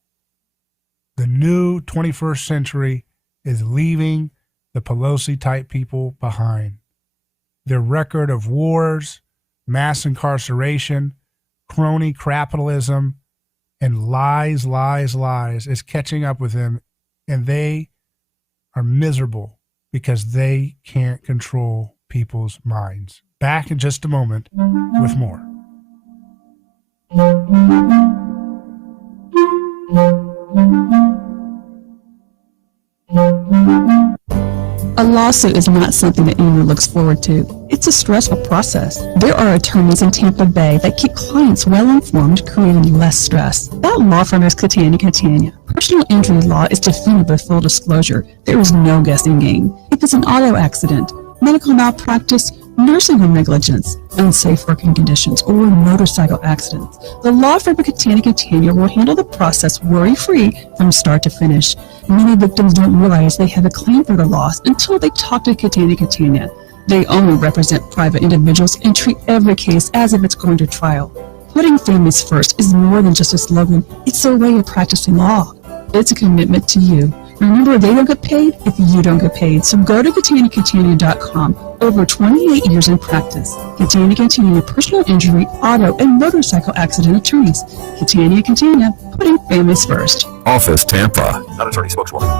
The new 21st century is leaving the Pelosi-type people behind. Their record of wars, mass incarceration, crony capitalism, and lies is catching up with them, and they are miserable because they can't control people's minds. Back in just a moment with more. A lawsuit is not something that anyone looks forward to. It's a stressful process. There are attorneys in Tampa Bay that keep clients well informed, creating less stress. That law firm is Catania. Personal injury law is defended by full disclosure. There is no guessing game. If it's an auto accident, medical malpractice, nursing home negligence, unsafe working conditions, or motorcycle accidents, the law firm of Catania will handle the process worry-free from start to finish. Many victims don't realize they have a claim for the loss until they talk to Catania. They only represent private individuals and treat every case as if it's going to trial. Putting families first is more than just a slogan. It's a way of practicing law. It's a commitment to you. Remember, they don't get paid if you don't get paid. So go to Catania.com. Over 28 years in practice. Catania, personal injury, auto, and motorcycle accident attorneys. Catania, putting families first. Office Tampa. Not attorney spokeswoman.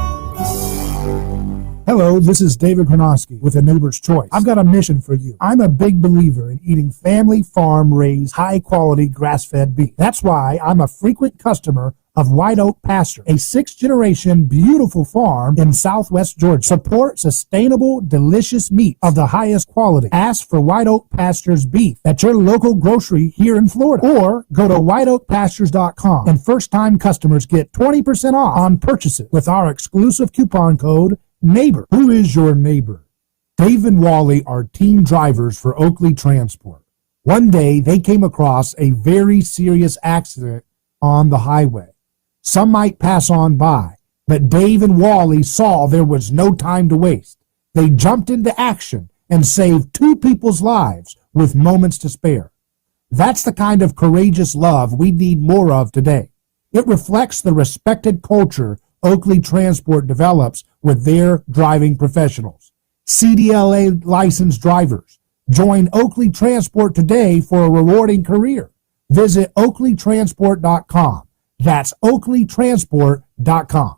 Hello, this is David Kronosky with A Neighbor's Choice. I've got a mission for you. I'm a big believer in eating family farm-raised, high-quality, grass-fed beef. That's why I'm a frequent customer of White Oak Pasture, a 6th-generation beautiful farm in southwest Georgia. Support sustainable, delicious meat of the highest quality. Ask for White Oak Pasture's beef at your local grocery here in Florida, or go to whiteoakpastures.com, and first-time customers get 20% off on purchases with our exclusive coupon code NEIGHBOR. Who is your neighbor? Dave and Wally are team drivers for Oakley Transport. One day, they came across a very serious accident on the highway. Some might pass on by, but Dave and Wally saw there was no time to waste. They jumped into action and saved 2 people's lives with moments to spare. That's the kind of courageous love we need more of today. It reflects the respected culture Oakley Transport develops with their driving professionals. CDLA licensed drivers. Join Oakley Transport today for a rewarding career. Visit oakleytransport.com. That's oakleytransport.com.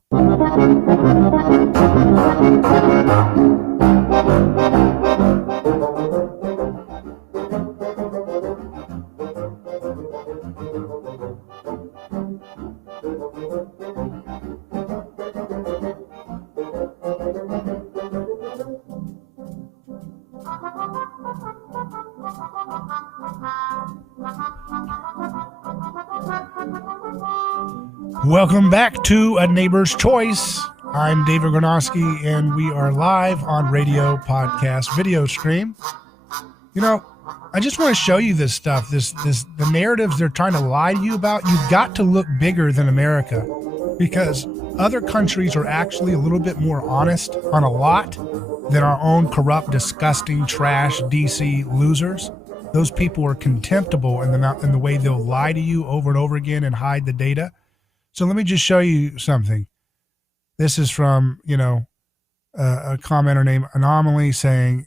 Welcome back to A Neighbor's Choice. I'm David Gronowski, and we are live on radio, podcast, video stream. You know, I just want to show you this stuff, the narratives they're trying to lie to you about. You've got to look bigger than America, because other countries are actually a little bit more honest on a lot than our own corrupt, disgusting, trash, DC losers. Those people are contemptible in the way they'll lie to you over and over again and hide the data. So let me just show you something. This is from, a commenter named Anomaly saying,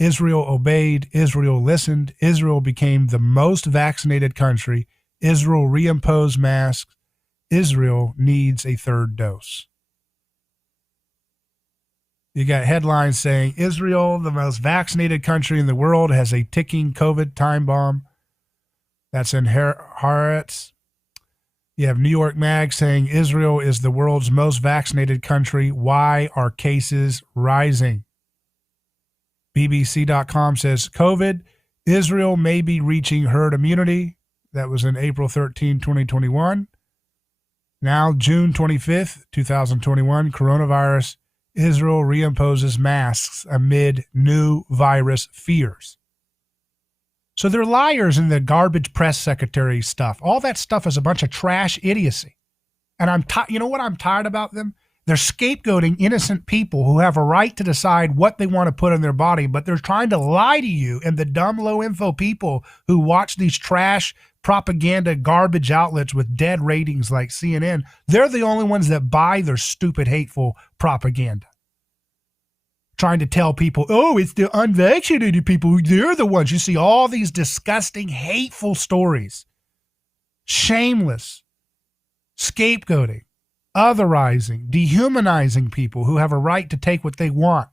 Israel obeyed, Israel listened, Israel became the most vaccinated country, Israel reimposed masks, Israel needs a third dose. You got headlines saying, Israel, the most vaccinated country in the world, has a ticking COVID time bomb. That's in Haaretz. You have New York Mag saying, Israel is the world's most vaccinated country. Why are cases rising? BBC.com says, COVID, Israel may be reaching herd immunity. That was in April 13, 2021. Now, June 25th, 2021, coronavirus, Israel reimposes masks amid new virus fears. So they're liars in the garbage press secretary stuff. All that stuff is a bunch of trash idiocy. And you know what I'm tired about them? They're scapegoating innocent people who have a right to decide what they want to put in their body, but they're trying to lie to you, and the dumb, low-info people who watch these trash propaganda garbage outlets with dead ratings like CNN, they're the only ones that buy their stupid, hateful propaganda. Trying to tell people, oh, it's the unvaccinated people, they're the ones. You see all these disgusting, hateful stories. Shameless, scapegoating, otherizing, dehumanizing people who have a right to take what they want.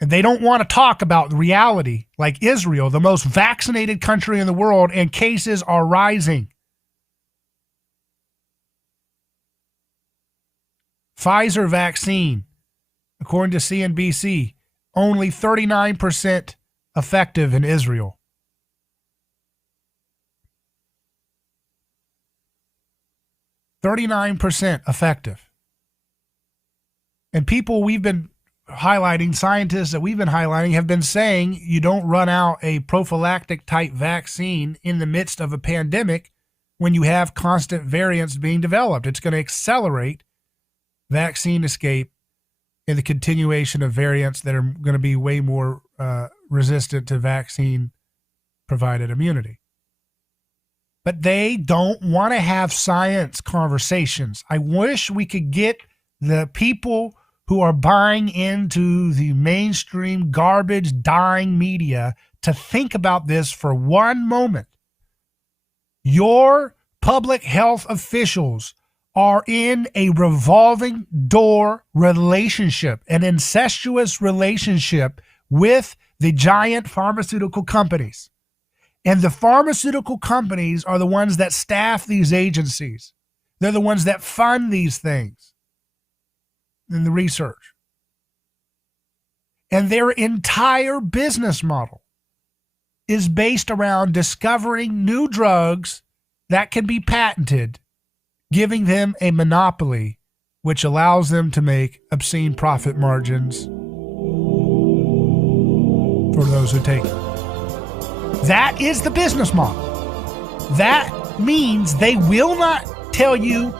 And they don't want to talk about reality, like Israel, the most vaccinated country in the world, and cases are rising. Pfizer vaccine, according to CNBC, only 39% effective in Israel. %39 effective. And people we've been highlighting, scientists that we've been highlighting, have been saying you don't run out a prophylactic type vaccine in the midst of a pandemic when you have constant variants being developed. It's going to accelerate vaccine escape and the continuation of variants that are going to be way more resistant to vaccine provided immunity. But they don't want to have science conversations. I wish we could get the people who are buying into the mainstream garbage dying media to think about this for one moment. Your public health officials are in a revolving door relationship, an incestuous relationship with the giant pharmaceutical companies. And the pharmaceutical companies are the ones that staff these agencies. They're the ones that fund these things in the research. And their entire business model is based around discovering new drugs that can be patented, giving them a monopoly, which allows them to make obscene profit margins for those who take it. That is the business model. That means they will not tell you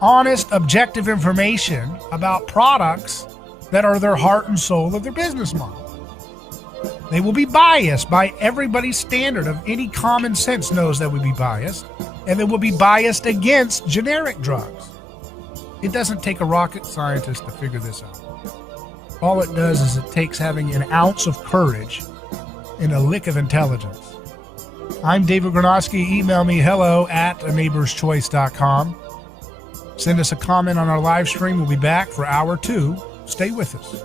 honest, objective information about products that are their heart and soul of their business model. They will be biased by everybody's standard of any common sense knows that would be biased, and they will be biased against generic drugs. It doesn't take a rocket scientist to figure this out. All it does is it takes having an ounce of courage and a lick of intelligence. I'm David Gronowski. Email me hello@aneighborschoice.com. Send us a comment on our live stream. We'll be back for hour 2. Stay with us.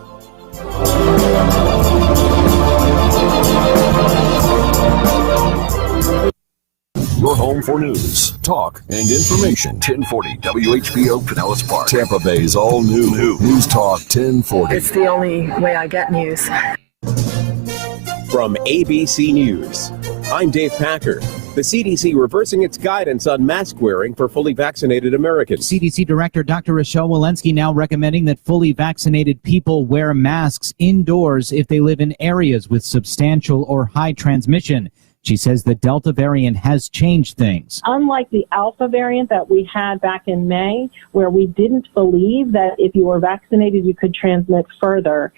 Your home for news, talk, and information. 1040 WHPO Pinellas Park, Tampa Bay's all new News Talk 1040. It's the only way I get news. From ABC News, I'm Dave Packer. The CDC reversing its guidance on mask wearing for fully vaccinated Americans. CDC Director Dr. Rochelle Walensky now recommending that fully vaccinated people wear masks indoors if they live in areas with substantial or high transmission. She says the Delta variant has changed things. Unlike the Alpha variant that we had back in May, where we didn't believe that if you were vaccinated, you could transmit further.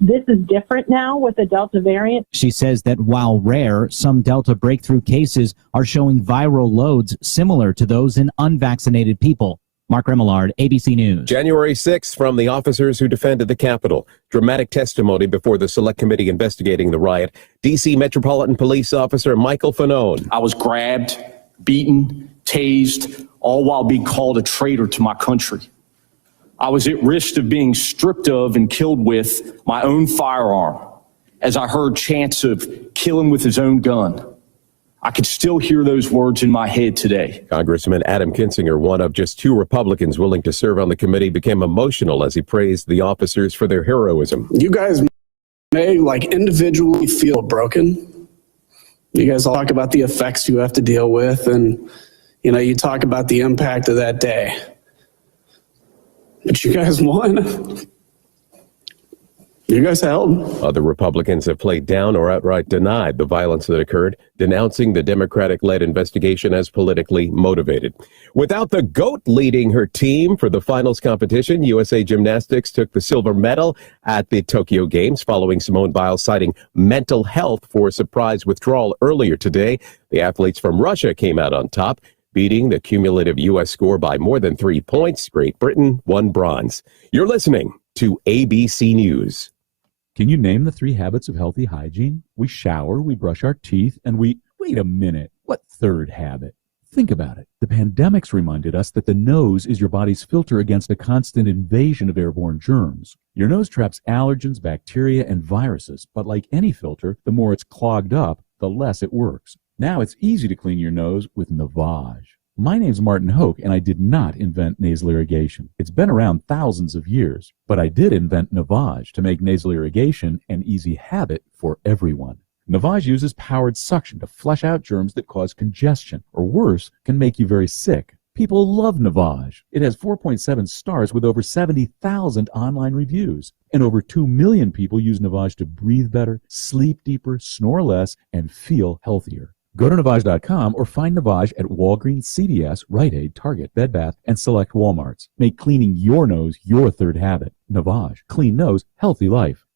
This is different now with the Delta variant. She says that while rare, some Delta breakthrough cases are showing viral loads similar to those in unvaccinated people. Mark Remillard, ABC News. January 6th from the officers who defended the Capitol. Dramatic testimony before the Select Committee investigating the riot. D.C. Metropolitan Police Officer Michael Fanone. I was grabbed, beaten, tased, all while being called a traitor to my country. I was at risk of being stripped of and killed with my own firearm as I heard chants of kill him with his own gun. I could still hear those words in my head today. Congressman Adam Kinzinger, one of just 2 Republicans willing to serve on the committee, became emotional as he praised the officers for their heroism. You guys may individually feel broken. You guys all talk about the effects you have to deal with, and you talk about the impact of that day. But you guys won. You guys held. Other Republicans have played down or outright denied the violence that occurred, denouncing the Democratic-led investigation as politically motivated. Without the GOAT leading her team for the finals competition, USA Gymnastics took the silver medal at the Tokyo Games following Simone Biles citing mental health for surprise withdrawal earlier today. The athletes from Russia came out on top, beating the cumulative U.S. score by more than 3 points. Great Britain won bronze. You're listening to ABC News. Can you name the 3 habits of healthy hygiene? We shower, we brush our teeth, and wait a minute, what third habit? Think about it. The pandemics reminded us that the nose is your body's filter against a constant invasion of airborne germs. Your nose traps allergens, bacteria, and viruses, but like any filter, the more it's clogged up, the less it works. Now it's easy to clean your nose with Navage. My name's Martin Hoke, and I did not invent nasal irrigation. It's been around thousands of years, but I did invent Navage to make nasal irrigation an easy habit for everyone. Navage uses powered suction to flush out germs that cause congestion, or worse, can make you very sick. People love Navage. It has 4.7 stars with over 70,000 online reviews. And over 2 million people use Navage to breathe better, sleep deeper, snore less, and feel healthier. Go to Navage.com or find Navage at Walgreens, CVS, Rite Aid, Target, Bed Bath, and select Walmarts. Make cleaning your nose your third habit. Navage. Clean nose, healthy life.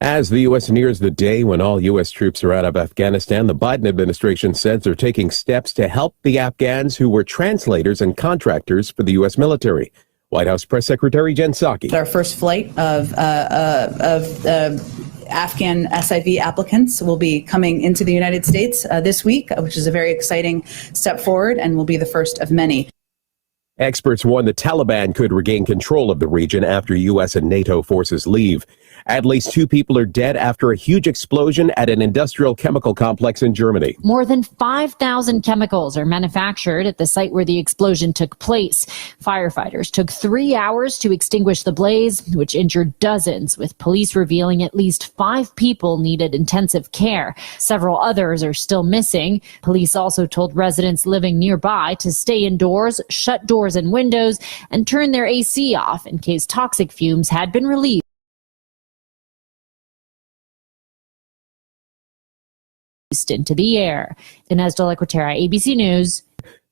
As the U.S. nears the day when all U.S. troops are out of Afghanistan, the Biden administration says they're taking steps to help the Afghans who were translators and contractors for the U.S. military. White House Press Secretary Jen Psaki. Our first flight of Afghan SIV applicants will be coming into the United States this week, which is a very exciting step forward and will be the first of many. Experts warn the Taliban could regain control of the region after U.S. and NATO forces leave. At least 2 people are dead after a huge explosion at an industrial chemical complex in Germany. More than 5,000 chemicals are manufactured at the site where the explosion took place. Firefighters took 3 hours to extinguish the blaze, which injured dozens, with police revealing at least 5 people needed intensive care. Several others are still missing. Police also told residents living nearby to stay indoors, shut doors and windows, and turn their AC off in case toxic fumes had been released into the air. Inez de la Cuetara, ABC News.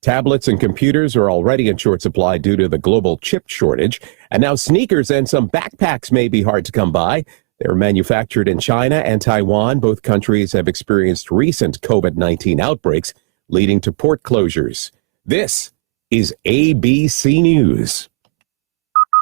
Tablets and computers are already in short supply due to the global chip shortage. And now sneakers and some backpacks may be hard to come by. They're manufactured in China and Taiwan. Both countries have experienced recent COVID-19 outbreaks, leading to port closures. This is ABC News.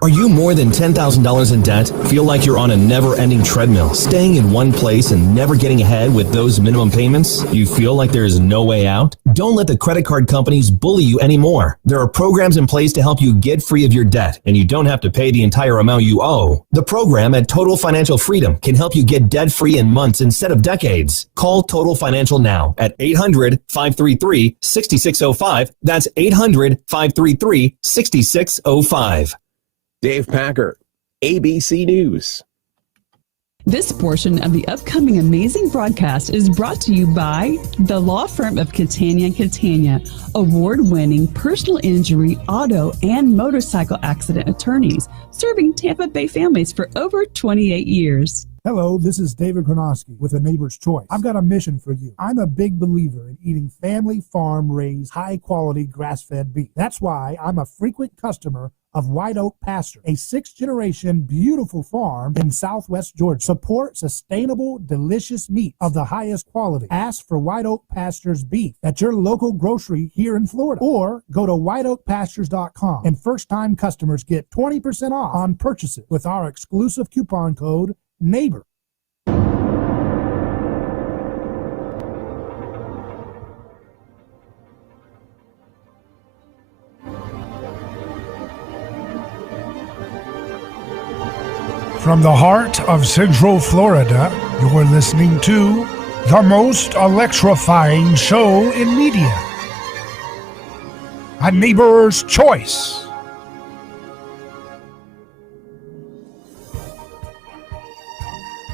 Are you more than $10,000 in debt? Feel like you're on a never-ending treadmill, staying in one place and never getting ahead with those minimum payments? You feel like there is no way out? Don't let the credit card companies bully you anymore. There are programs in place to help you get free of your debt, and you don't have to pay the entire amount you owe. The program at Total Financial Freedom can help you get debt-free in months instead of decades. Call Total Financial now at 800-533-6605. That's 800-533-6605. Dave Packer, ABC News. This portion of the upcoming amazing broadcast is brought to you by the law firm of Catania & Catania, award-winning personal injury, auto, and motorcycle accident attorneys, serving Tampa Bay families for over 28 years. Hello, this is David Gronowski with A Neighbor's Choice. I've got a mission for you. I'm a big believer in eating family farm-raised, high-quality grass-fed beef. That's why I'm a frequent customer of White Oak Pasture, a 6th-generation beautiful farm in southwest Georgia. Support sustainable, delicious meat of the highest quality. Ask for White Oak Pasture's beef at your local grocery here in Florida, or go to whiteoakpastures.com, and first-time customers get 20% off on purchases with our exclusive coupon code NEIGHBOR. From the heart of Central Florida, you're listening to the most electrifying show in media, A Neighbor's Choice.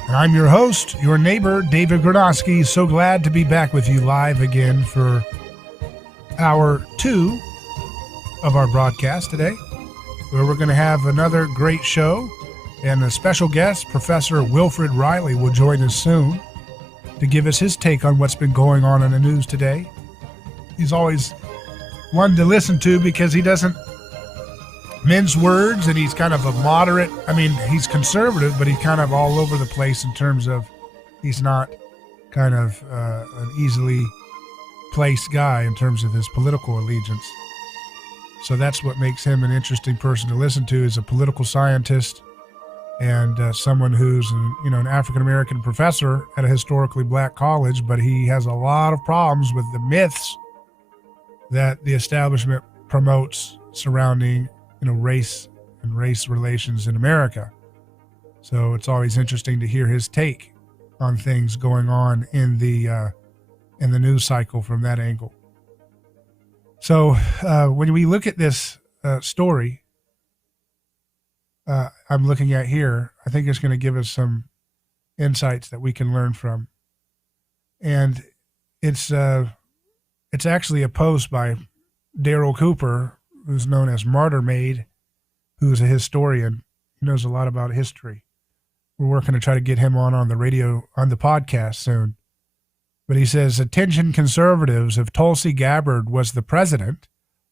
And I'm your host, your neighbor, David Gronowski. So glad to be back with you live again for hour 2 of our broadcast today, where we're going to have another great show. And a special guest, Professor Wilfred Reilly, will join us soon to give us his take on what's been going on in the news today. He's always one to listen to because he doesn't mince words, and he's kind of a moderate. I mean, he's conservative, but he's kind of all over the place in terms of he's not kind of an easily placed guy in terms of his political allegiance. So that's what makes him an interesting person to listen to, is a political scientist and someone who's an African-American professor at a historically black college, but he has a lot of problems with the myths that the establishment promotes surrounding race and race relations in America. So it's always interesting to hear his take on things going on in the news cycle from that angle. So when we look at this story I'm looking at here, I think it's going to give us some insights that we can learn from. And it's actually a post by Daryl Cooper, who's known as Martyr Maid, who's a historian. He knows a lot about history. We're working to try to get him on the radio, on the podcast soon. But he says, attention conservatives, if Tulsi Gabbard was the president,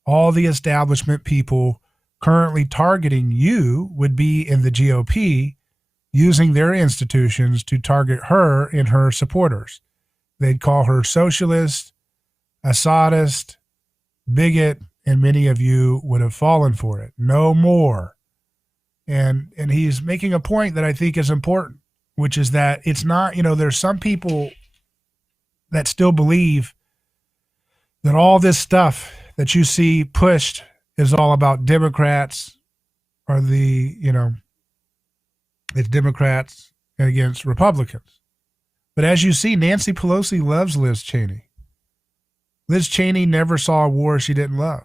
all the establishment people currently targeting you would be in the GOP, using their institutions to target her and her supporters. They'd call her socialist, Assadist, bigot, and many of you would have fallen for it. No more. And he's making a point that I think is important, which is that it's not, there's some people that still believe that all this stuff that you see pushed is all about Democrats, or it's Democrats against Republicans. But as you see, Nancy Pelosi loves Liz Cheney. Liz Cheney never saw a war she didn't love.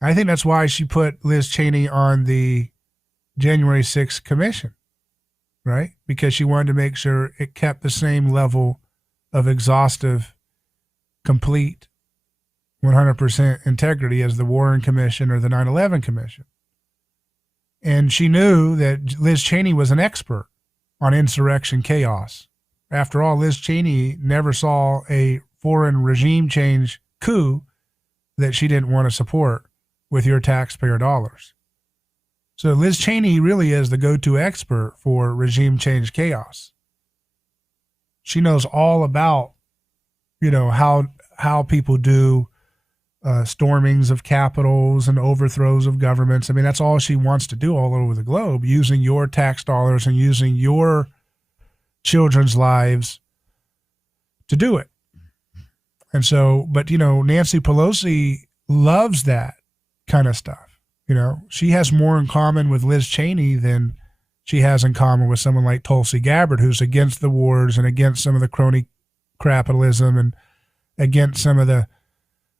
I think that's why she put Liz Cheney on the January 6th commission, right? Because she wanted to make sure it kept the same level of exhaustive, complete, 100% integrity as the Warren Commission or the 9/11 Commission. And she knew that Liz Cheney was an expert on insurrection chaos. After all, Liz Cheney never saw a foreign regime change coup that she didn't want to support with your taxpayer dollars. So Liz Cheney really is the go-to expert for regime change chaos. She knows all about, how people do stormings of capitals and overthrows of governments. I mean, that's all she wants to do all over the globe, using your tax dollars and using your children's lives to do it. And so, but, Nancy Pelosi loves that kind of stuff. She has more in common with Liz Cheney than she has in common with someone like Tulsi Gabbard, who's against the wars and against some of the crony capitalism and against some of the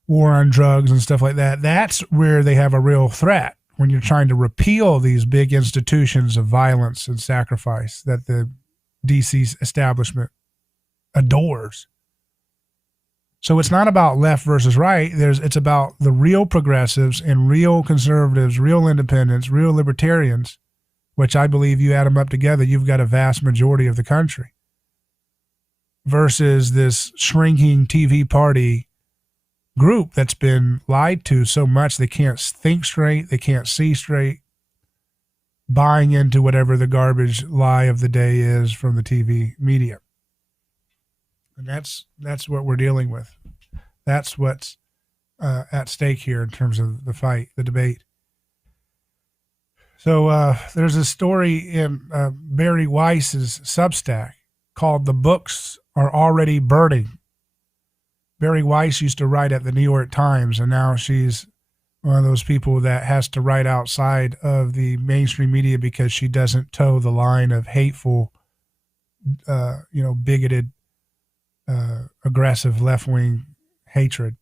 war on drugs and stuff like that. That's where they have a real threat when you're trying to repeal these big institutions of violence and sacrifice that the DC establishment adores. So it's not about left versus right. It's about the real progressives and real conservatives, real independents, real libertarians, which I believe you add them up together, you've got a vast majority of the country, versus this shrinking TV party group that's been lied to so much they can't think straight, they can't see straight, buying into whatever the garbage lie of the day is from the TV media. And that's what we're dealing with. That's what's at stake here in terms of the fight, the debate. So there's a story in Barry Weiss's Substack called "The Books Are Already Burning." Barry Weiss used to write at the New York Times, and now she's one of those people that has to write outside of the mainstream media because she doesn't toe the line of hateful, bigoted, aggressive left-wing hatred.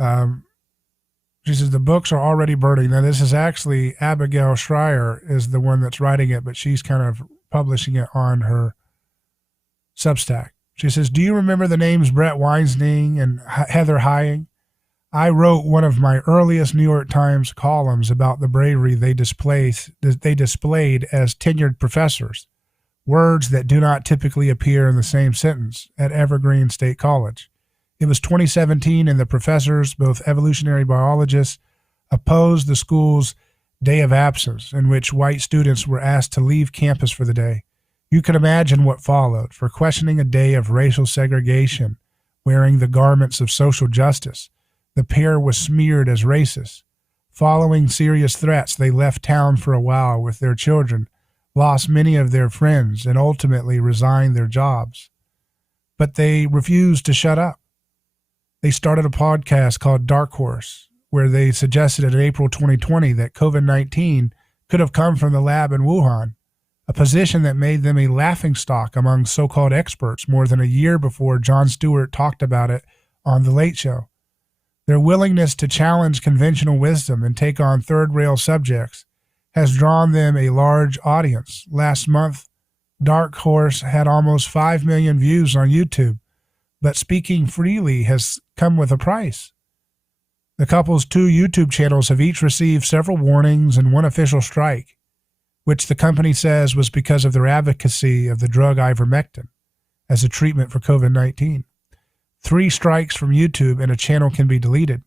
She says the books are already burning. Now, this is actually Abigail Schreier is the one that's writing it, but she's kind of publishing it on her Substack. She says, do you remember the names Brett Weinstein and Heather Heying? I wrote one of my earliest New York Times columns about the bravery they displayed as tenured professors, words that do not typically appear in the same sentence, at Evergreen State College. It was 2017, and the professors, both evolutionary biologists, opposed the school's day of absence, in which white students were asked to leave campus for the day. You can imagine what followed. For questioning a day of racial segregation, wearing the garments of social justice, the pair was smeared as racist. Following serious threats, they left town for a while with their children, lost many of their friends, and ultimately resigned their jobs. But they refused to shut up. They started a podcast called Dark Horse, where they suggested in April 2020 that COVID-19 could have come from the lab in Wuhan, a position that made them a laughingstock among so-called experts more than a year before Jon Stewart talked about it on The Late Show. Their willingness to challenge conventional wisdom and take on third-rail subjects has drawn them a large audience. Last month, Dark Horse had almost 5 million views on YouTube, but speaking freely has come with a price. The couple's 2 YouTube channels have each received several warnings and one official strike, which the company says was because of their advocacy of the drug ivermectin as a treatment for COVID-19. 3 strikes from YouTube and a channel can be deleted.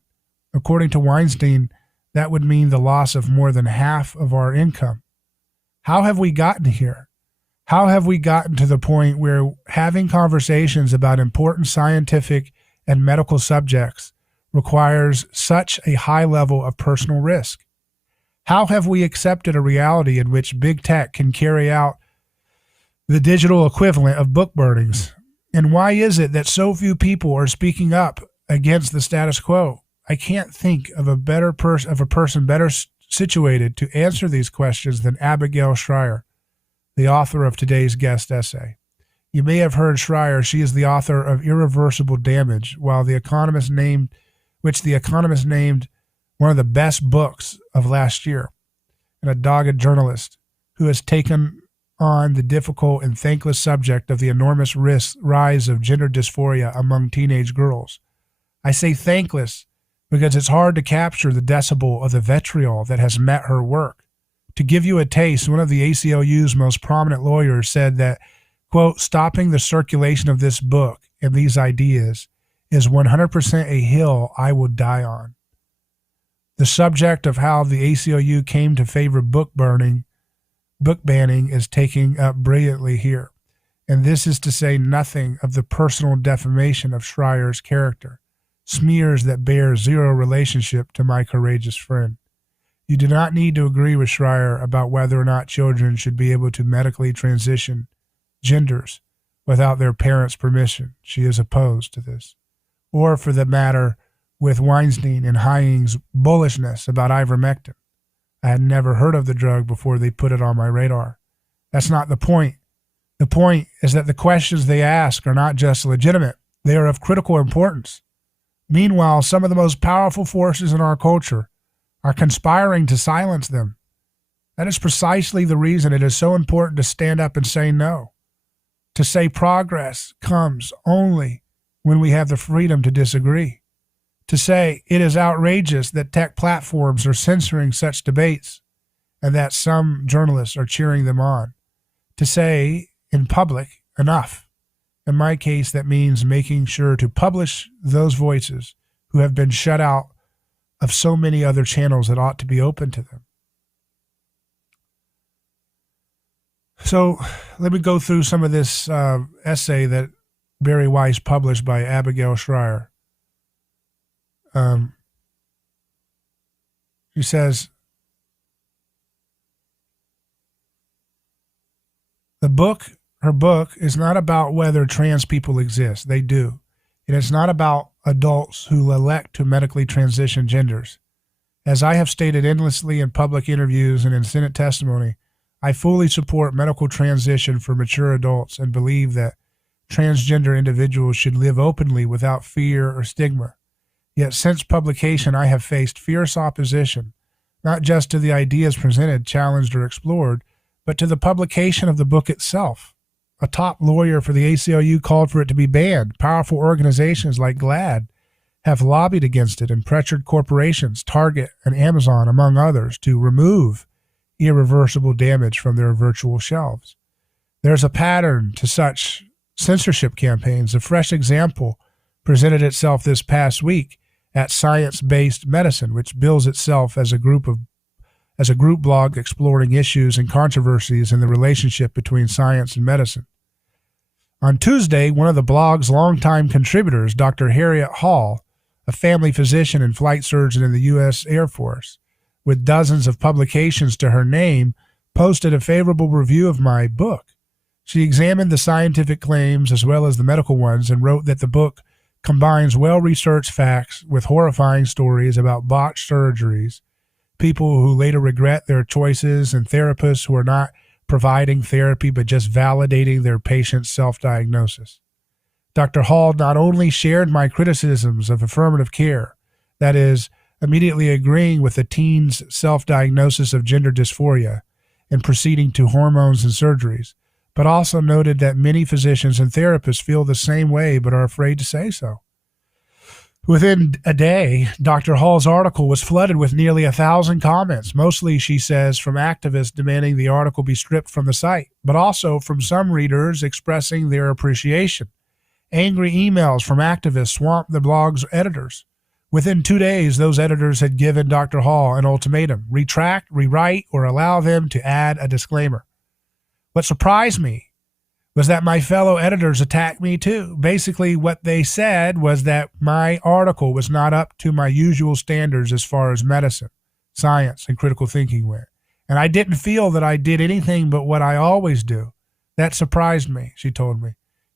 According to Weinstein, that would mean the loss of more than half of our income. How have we gotten here? How have we gotten to the point where having conversations about important scientific and medical subjects requires such a high level of personal risk? How have we accepted a reality in which big tech can carry out the digital equivalent of book burnings? And why is it that so few people are speaking up against the status quo? I can't think of a person better situated to answer these questions than Abigail Schreier, the author of today's guest essay. You may have heard Schreier. She is the author of Irreversible Damage, which The Economist named one of the best books of last year, and a dogged journalist who has taken on the difficult and thankless subject of the enormous rise of gender dysphoria among teenage girls. I say thankless because it's hard to capture the decibel of the vitriol that has met her work. To give you a taste, one of the ACLU's most prominent lawyers said that, quote, stopping the circulation of this book and these ideas is 100% a hill I will die on. The subject of how the ACLU came to favor book banning is taking up brilliantly here. And this is to say nothing of the personal defamation of Schreier's character, smears that bear zero relationship to my courageous friend. You do not need to agree with Schreier about whether or not children should be able to medically transition genders without their parents' permission. She is opposed to this. Or, for the matter, with Weinstein and Heying's bullishness about ivermectin. I had never heard of the drug before they put it on my radar. That's not the point. The point is that the questions they ask are not just legitimate, they are of critical importance. Meanwhile, some of the most powerful forces in our culture are conspiring to silence them. That is precisely the reason it is so important to stand up and say no, to say progress comes only when we have the freedom to disagree, to say it is outrageous that tech platforms are censoring such debates and that some journalists are cheering them on, to say in public, enough. In my case, that means making sure to publish those voices who have been shut out of so many other channels that ought to be open to them. So let me go through some of this essay that Barry Weiss published by Abigail Schreier. She says, her book is not about whether trans people exist. They do. And it's not about adults who elect to medically transition genders. As I have stated endlessly in public interviews and in Senate testimony, I fully support medical transition for mature adults and believe that transgender individuals should live openly without fear or stigma. Yet since publication, I have faced fierce opposition, not just to the ideas presented, challenged, or explored, but to the publication of the book itself. A top lawyer for the ACLU called for it to be banned. Powerful organizations like GLAAD have lobbied against it and pressured corporations, Target and Amazon, among others, to remove irreversible damage from their virtual shelves. There's a pattern to such censorship campaigns. A fresh example presented itself this past week at Science-Based Medicine, which bills itself as a group blog exploring issues and controversies in the relationship between science and medicine. On Tuesday, one of the blog's longtime contributors, Dr. Harriet Hall, a family physician and flight surgeon in the U.S. Air Force, with dozens of publications to her name, posted a favorable review of my book. She examined the scientific claims as well as the medical ones and wrote that the book combines well-researched facts with horrifying stories about botched surgeries, people who later regret their choices, and therapists who are not providing therapy but just validating their patient's self-diagnosis. Dr. Hall not only shared my criticisms of affirmative care, that is, immediately agreeing with the teen's self-diagnosis of gender dysphoria and proceeding to hormones and surgeries, but also noted that many physicians and therapists feel the same way but are afraid to say so. Within a day, Dr. Hall's article was flooded with nearly 1,000 comments, mostly, she says, from activists demanding the article be stripped from the site, but also from some readers expressing their appreciation. Angry emails from activists swamped the blog's editors. Within 2 days, those editors had given Dr. Hall an ultimatum: retract, rewrite, or allow them to add a disclaimer. What surprised me was that my fellow editors attacked me too. Basically, what they said was that my article was not up to my usual standards as far as medicine, science, and critical thinking went. And I didn't feel that I did anything but what I always do. That surprised me, she told me.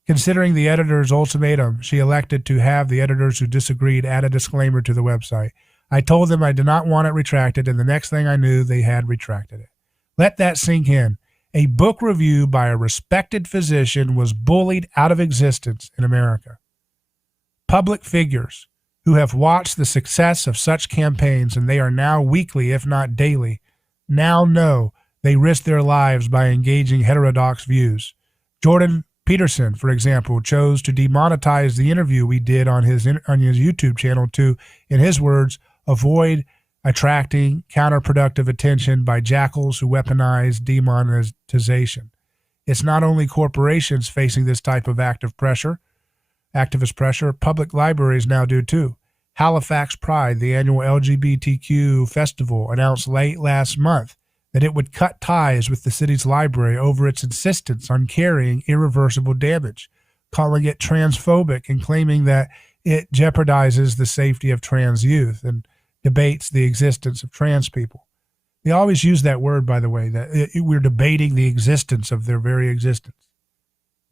Considering the editor's ultimatum, she elected to have the editors who disagreed add a disclaimer to the website. I told them I did not want it retracted, and the next thing I knew, they had retracted it. Let that sink in. A book review by a respected physician was bullied out of existence in America. Public figures who have watched the success of such campaigns, and they are now weekly, if not daily, now know they risk their lives by engaging heterodox views. Jordan Peterson, for example, chose to demonetize the interview we did on his YouTube channel to, in his words, avoid attracting counterproductive attention by jackals who weaponize demonetization. It's not only corporations facing this type of activist pressure, public libraries now do too. Halifax Pride, the annual LGBTQ festival, announced late last month that it would cut ties with the city's library over its insistence on carrying irreversible damage, calling it transphobic and claiming that it jeopardizes the safety of trans youth and debates the existence of trans people. They always use that word, by the way, that we're debating the existence of their very existence.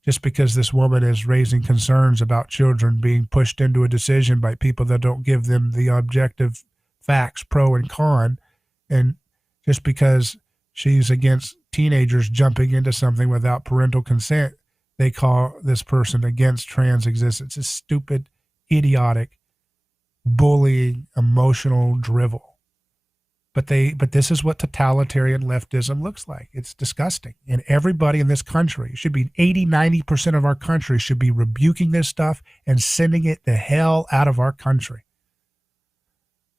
Just because this woman is raising concerns about children being pushed into a decision by people that don't give them the objective facts, pro and con, and just because she's against teenagers jumping into something without parental consent, they call this person against trans existence. It's stupid, idiotic, bullying, emotional drivel. But this is what totalitarian leftism looks like. It's disgusting. And everybody in this country, should be 80-90% of our country should be rebuking this stuff and sending it the hell out of our country.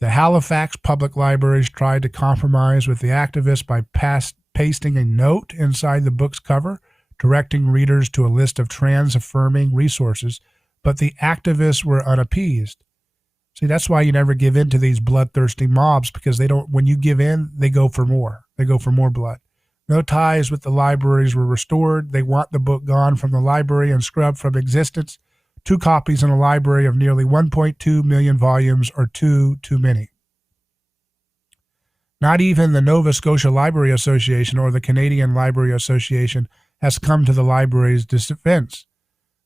The Halifax public libraries tried to compromise with the activists by pasting a note inside the book's cover, directing readers to a list of trans-affirming resources, but the activists were unappeased. See, that's why you never give in to these bloodthirsty mobs, because when you give in, they go for more. They go for more blood. No ties with the libraries were restored. They want the book gone from the library and scrubbed from existence. 2 copies in a library of nearly 1.2 million volumes are too many. Not even the Nova Scotia Library Association or the Canadian Library Association has come to the library's defense,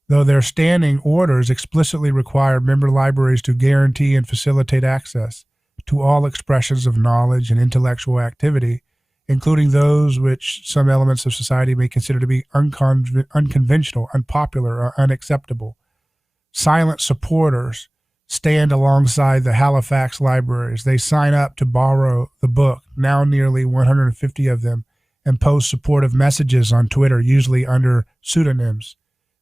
though their standing orders explicitly require member libraries to guarantee and facilitate access to all expressions of knowledge and intellectual activity, including those which some elements of society may consider to be unconventional, unpopular, or unacceptable. Silent supporters stand alongside the Halifax libraries. They sign up to borrow the book, now nearly 150 of them, and post supportive messages on Twitter, usually under pseudonyms.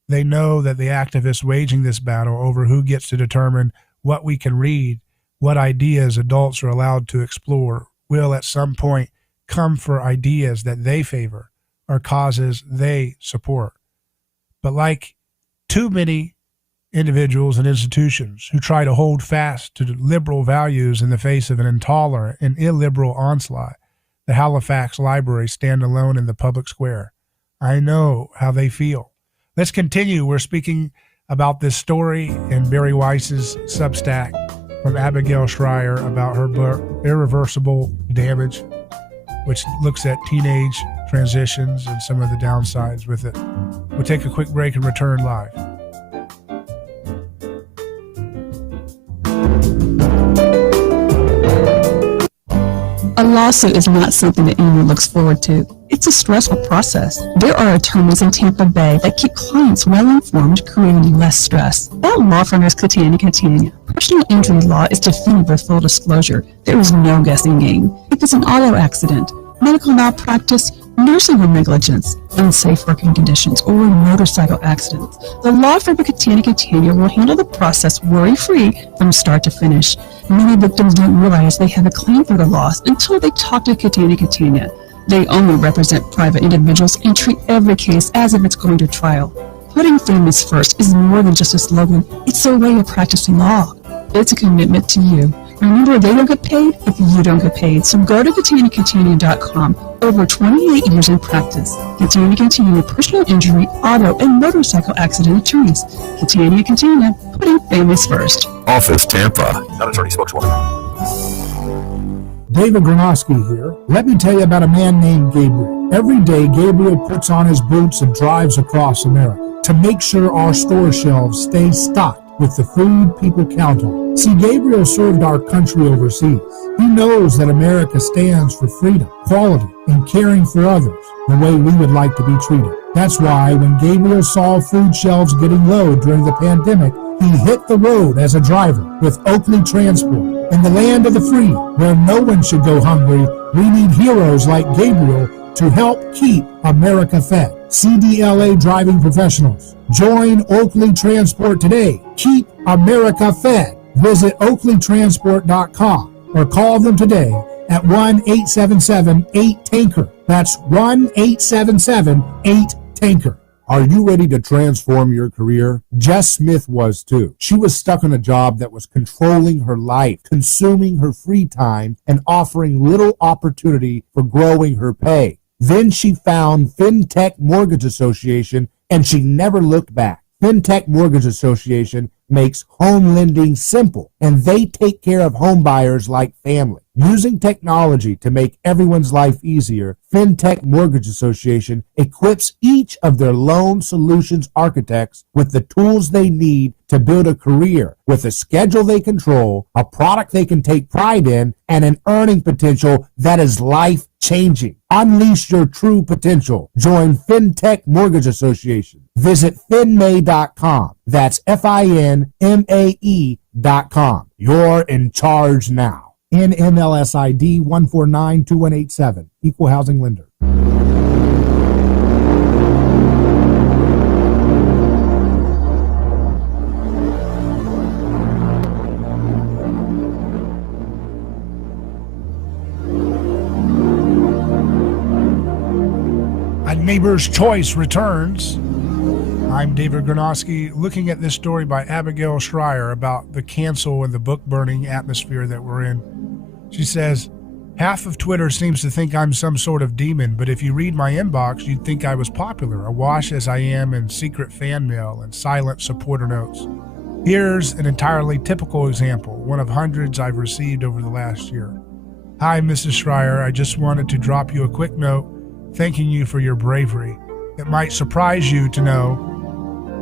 They know that the activists waging this battle over who gets to determine what we can read, what ideas adults are allowed to explore, will at some point come for ideas that they favor or causes they support. But like too many individuals and institutions who try to hold fast to liberal values in the face of an intolerant and illiberal onslaught, the Halifax Library stand alone in the public square. I know how they feel. Let's continue. We're speaking about this story in Barry Weiss's Substack from Abigail Schreier about her book, Irreversible Damage, which looks at teenage transitions and some of the downsides with it. We'll take a quick break and return live. A lawsuit is not something that anyone looks forward to. It's a stressful process. There are attorneys in Tampa Bay that keep clients well informed, creating less stress. That law firm is Catania. Personal injury law is defended with full disclosure. There is no guessing game. If it's an auto accident, medical malpractice, nursing home negligence, unsafe working conditions, or motorcycle accidents, the law firm of Catania will handle the process worry-free from start to finish. Many victims don't realize they have a claim for the loss until they talk to Catania. They only represent private individuals and treat every case as if it's going to trial. Putting families first is more than just a slogan. It's a way of practicing law. It's a commitment to you. Remember, they don't get paid if you don't get paid. So go to CataniaCatania.com. Over 28 years in practice. Catania, personal injury, auto, and motorcycle accident attorneys. Catania, putting families first. Office Tampa. Not attorney spokeswoman. David Gronowski here. Let me tell you about a man named Gabriel. Every day, Gabriel puts on his boots and drives across America to make sure our store shelves stay stocked with the food people count on. See, Gabriel served our country overseas. He knows that America stands for freedom, quality, and caring for others the way we would like to be treated. That's why when Gabriel saw food shelves getting low during the pandemic, he hit the road as a driver with Oakley Transport. In the land of the free, where no one should go hungry, we need heroes like Gabriel to help keep America fed. CDLA driving professionals. Join Oakley Transport today. Keep America fed. Visit oakleytransport.com or call them today at 1-877-8-TANKER. That's 1-877-8-TANKER. Are you ready to transform your career? Jess Smith was too. She was stuck in a job that was controlling her life, consuming her free time, and offering little opportunity for growing her pay. Then she found FinTech Mortgage Association, and she never looked back. FinTech Mortgage Association makes home lending simple, and they take care of home buyers like family. Using technology to make everyone's life easier, FinTech Mortgage Association equips each of their loan solutions architects with the tools they need to build a career with a schedule they control, a product they can take pride in, and an earning potential that is life-changing. Unleash your true potential. Join FinTech Mortgage Association. Visit finmay.com. That's FINMAE.com. You're in charge now. NMLS ID 1492187. Equal housing lender. A Neighbor's Choice returns. I'm David Gronowski, looking at this story by Abigail Schreier about the cancel and the book burning atmosphere that we're in. She says, half of Twitter seems to think I'm some sort of demon, but if you read my inbox, you'd think I was popular, awash as I am in secret fan mail and silent supporter notes. Here's an entirely typical example, one of hundreds I've received over the last year. Hi, Mrs. Schreier. I just wanted to drop you a quick note thanking you for your bravery. It might surprise you to know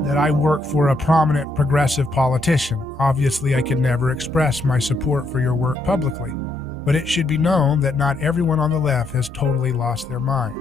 that I work for a prominent progressive politician. Obviously, I could never express my support for your work publicly, but it should be known that not everyone on the left has totally lost their mind.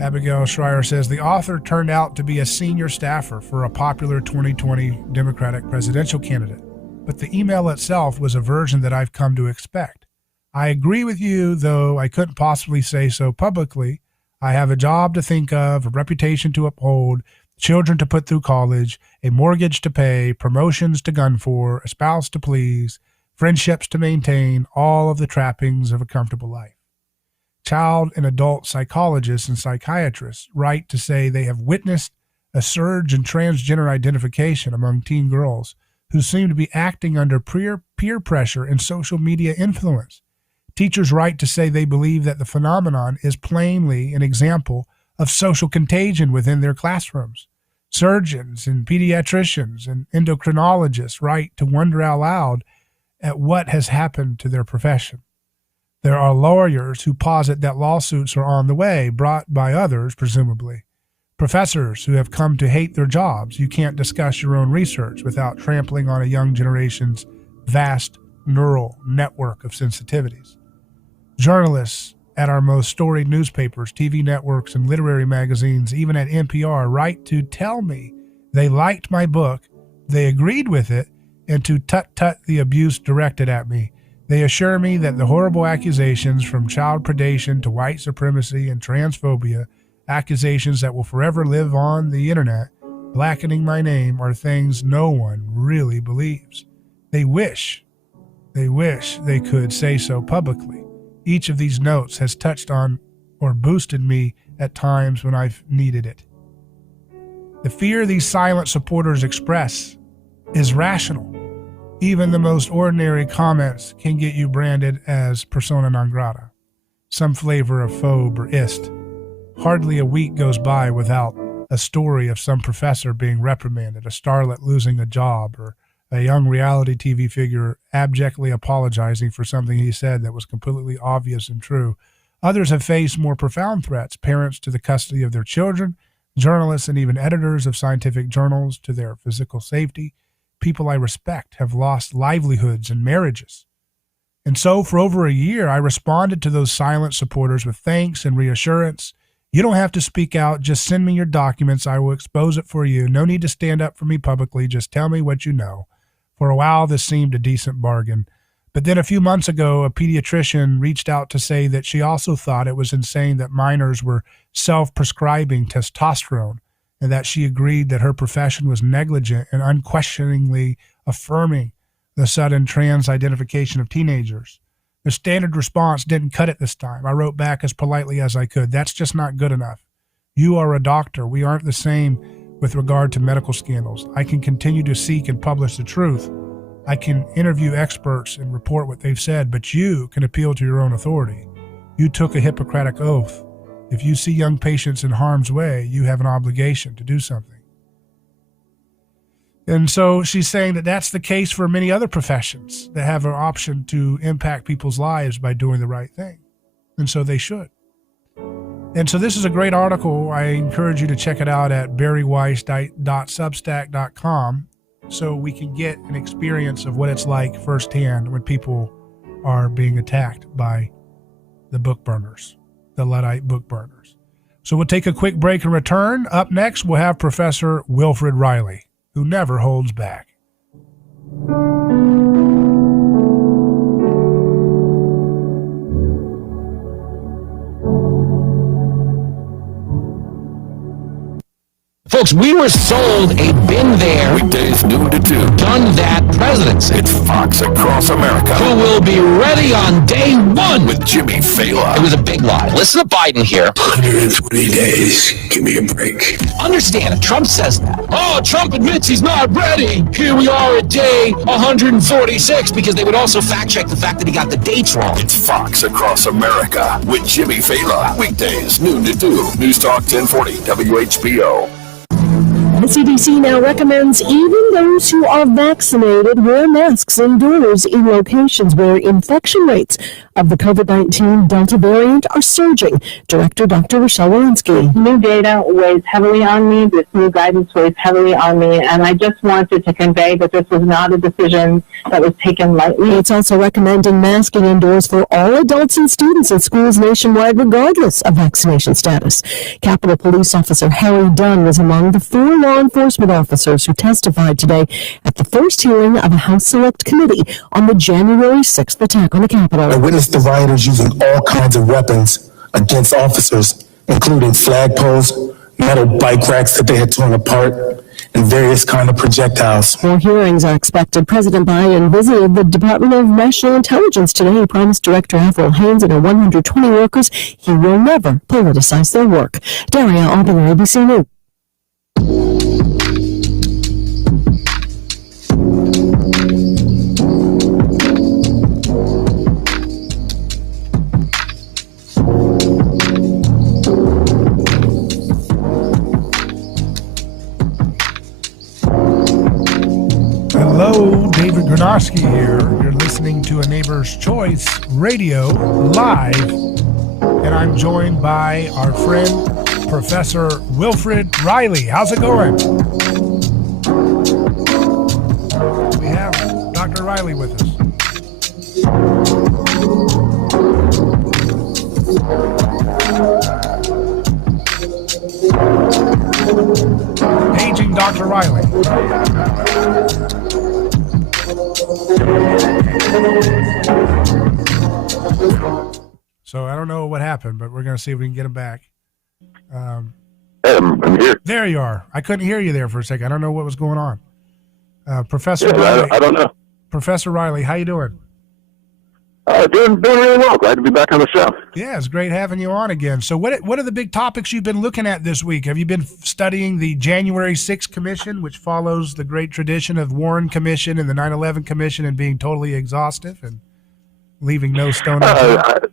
Abigail Schreier says the author turned out to be a senior staffer for a popular 2020 Democratic presidential candidate, but the email itself was a version that I've come to expect. I agree with you, though I couldn't possibly say so publicly. I have a job to think of, a reputation to uphold, children to put through college, a mortgage to pay, promotions to gun for, a spouse to please, friendships to maintain, all of the trappings of a comfortable life. Child and adult psychologists and psychiatrists write to say they have witnessed a surge in transgender identification among teen girls who seem to be acting under peer pressure and social media influence. Teachers write to say they believe that the phenomenon is plainly an example of social contagion within their classrooms. Surgeons and pediatricians and endocrinologists write to wonder out loud at what has happened to their profession. There are lawyers who posit that lawsuits are on the way, brought by others, presumably. Professors who have come to hate their jobs. You can't discuss your own research without trampling on a young generation's vast neural network of sensitivities. Journalists at our most storied newspapers, TV networks, and literary magazines, even at NPR, write to tell me they liked my book, they agreed with it, and to tut-tut the abuse directed at me. They assure me that the horrible accusations from child predation to white supremacy and transphobia, accusations that will forever live on the internet, blackening my name, are things no one really believes. They wish they could say so publicly. Each of these notes has touched on or boosted me at times when I've needed it. The fear these silent supporters express is rational. Even the most ordinary comments can get you branded as persona non grata, some flavor of phobe or ist. Hardly a week goes by without a story of some professor being reprimanded, a starlet losing a job, or a young reality TV figure abjectly apologizing for something he said that was completely obvious and true. Others have faced more profound threats, parents to the custody of their children, journalists and even editors of scientific journals to their physical safety. People I respect have lost livelihoods and marriages. And so for over a year, I responded to those silent supporters with thanks and reassurance. You don't have to speak out. Just send me your documents. I will expose it for you. No need to stand up for me publicly. Just tell me what you know. For a while, this seemed a decent bargain. But then a few months ago, a pediatrician reached out to say that she also thought it was insane that minors were self-prescribing testosterone, and that she agreed that her profession was negligent and unquestioningly affirming the sudden trans identification of teenagers. The standard response didn't cut it this time. I wrote back as politely as I could. That's just not good enough. You are a doctor. We aren't the same with regard to medical scandals. I can continue to seek and publish the truth. I can interview experts and report what they've said, but you can appeal to your own authority. You took a Hippocratic oath. If you see young patients in harm's way, you have an obligation to do something. And so she's saying that that's the case for many other professions that have an option to impact people's lives by doing the right thing. And so they should. And so this is a great article. I encourage you to check it out at barryweiss.substack.com so we can get an experience of what it's like firsthand when people are being attacked by the book burners, the Luddite book burners. So we'll take a quick break and return. Up next, we'll have Professor Wilfred Reilly, who never holds back. Folks, we were sold a been there, Weekdays noon to 2. done that presidency. It's Fox Across America. Who will be ready on day one. With Jimmy Fallon. It was a big lie. Listen to Biden here. 120 days. Give me a break. Understand, Trump says that. Oh, Trump admits he's not ready. Here we are at day 146, because they would also fact check the fact that he got the dates wrong. It's Fox Across America with Jimmy Fallon. Weekdays noon to 2. News Talk 1040 WHBO. The CDC now recommends even those who are vaccinated wear masks indoors in locations where infection rates of the COVID-19 Delta variant are surging. Director Dr. Reilly Walensky. New data weighs heavily on me. This new guidance weighs heavily on me. And I just wanted to convey that this was not a decision that was taken lightly. It's also recommending masking indoors for all adults and students in schools nationwide, regardless of vaccination status. Capitol Police Officer Harry Dunn was among the 4 law enforcement officers who testified today at the first hearing of a House Select Committee on the January 6th attack on the Capitol. I witnessed the rioters using all kinds of weapons against officers, including flagpoles, metal bike racks that they had torn apart, and various kinds of projectiles. More hearings are expected. President Biden visited the Department of National Intelligence today. He promised Director Avril Haines and her 120 workers he will never politicize their work. Daria Albany, ABC News. Hello, David Granosky here. You're listening to A Neighbor's Choice Radio live, and I'm joined by our friend, Professor Wilfred Reilly. How's it going? We have Dr. Reilly with us. Paging Dr. Reilly. So I don't know what happened, but we're going to see if we can get him back. I'm here. There you are. I couldn't hear you there for a second. I don't know what was going on. Professor Reilly. I don't know. Professor Reilly, how you doing? Doing really well. Glad to be back on the show. Yeah, it's great having you on again. So what are the big topics you've been looking at this week? Have you been studying the January 6th Commission, which follows the great tradition of Warren Commission and the 9/11 Commission, and being totally exhaustive and leaving no stone unturned?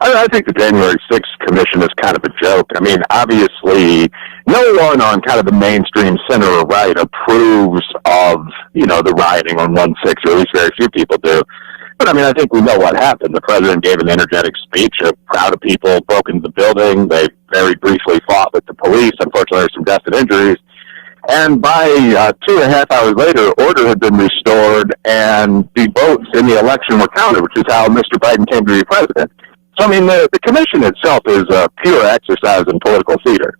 I think the January 6th Commission is kind of a joke. I mean, obviously, no one on kind of the mainstream center or right approves of, the rioting on 1/6, or at least very few people do. But, I mean, I think we know what happened. The president gave an energetic speech. A crowd of people broke into the building. They very briefly fought with the police. Unfortunately, there were some deaths and injuries. And by 2.5 hours later, order had been restored, and the votes in the election were counted, which is how Mr. Biden came to be president. So, I mean, the commission itself is a pure exercise in political theater.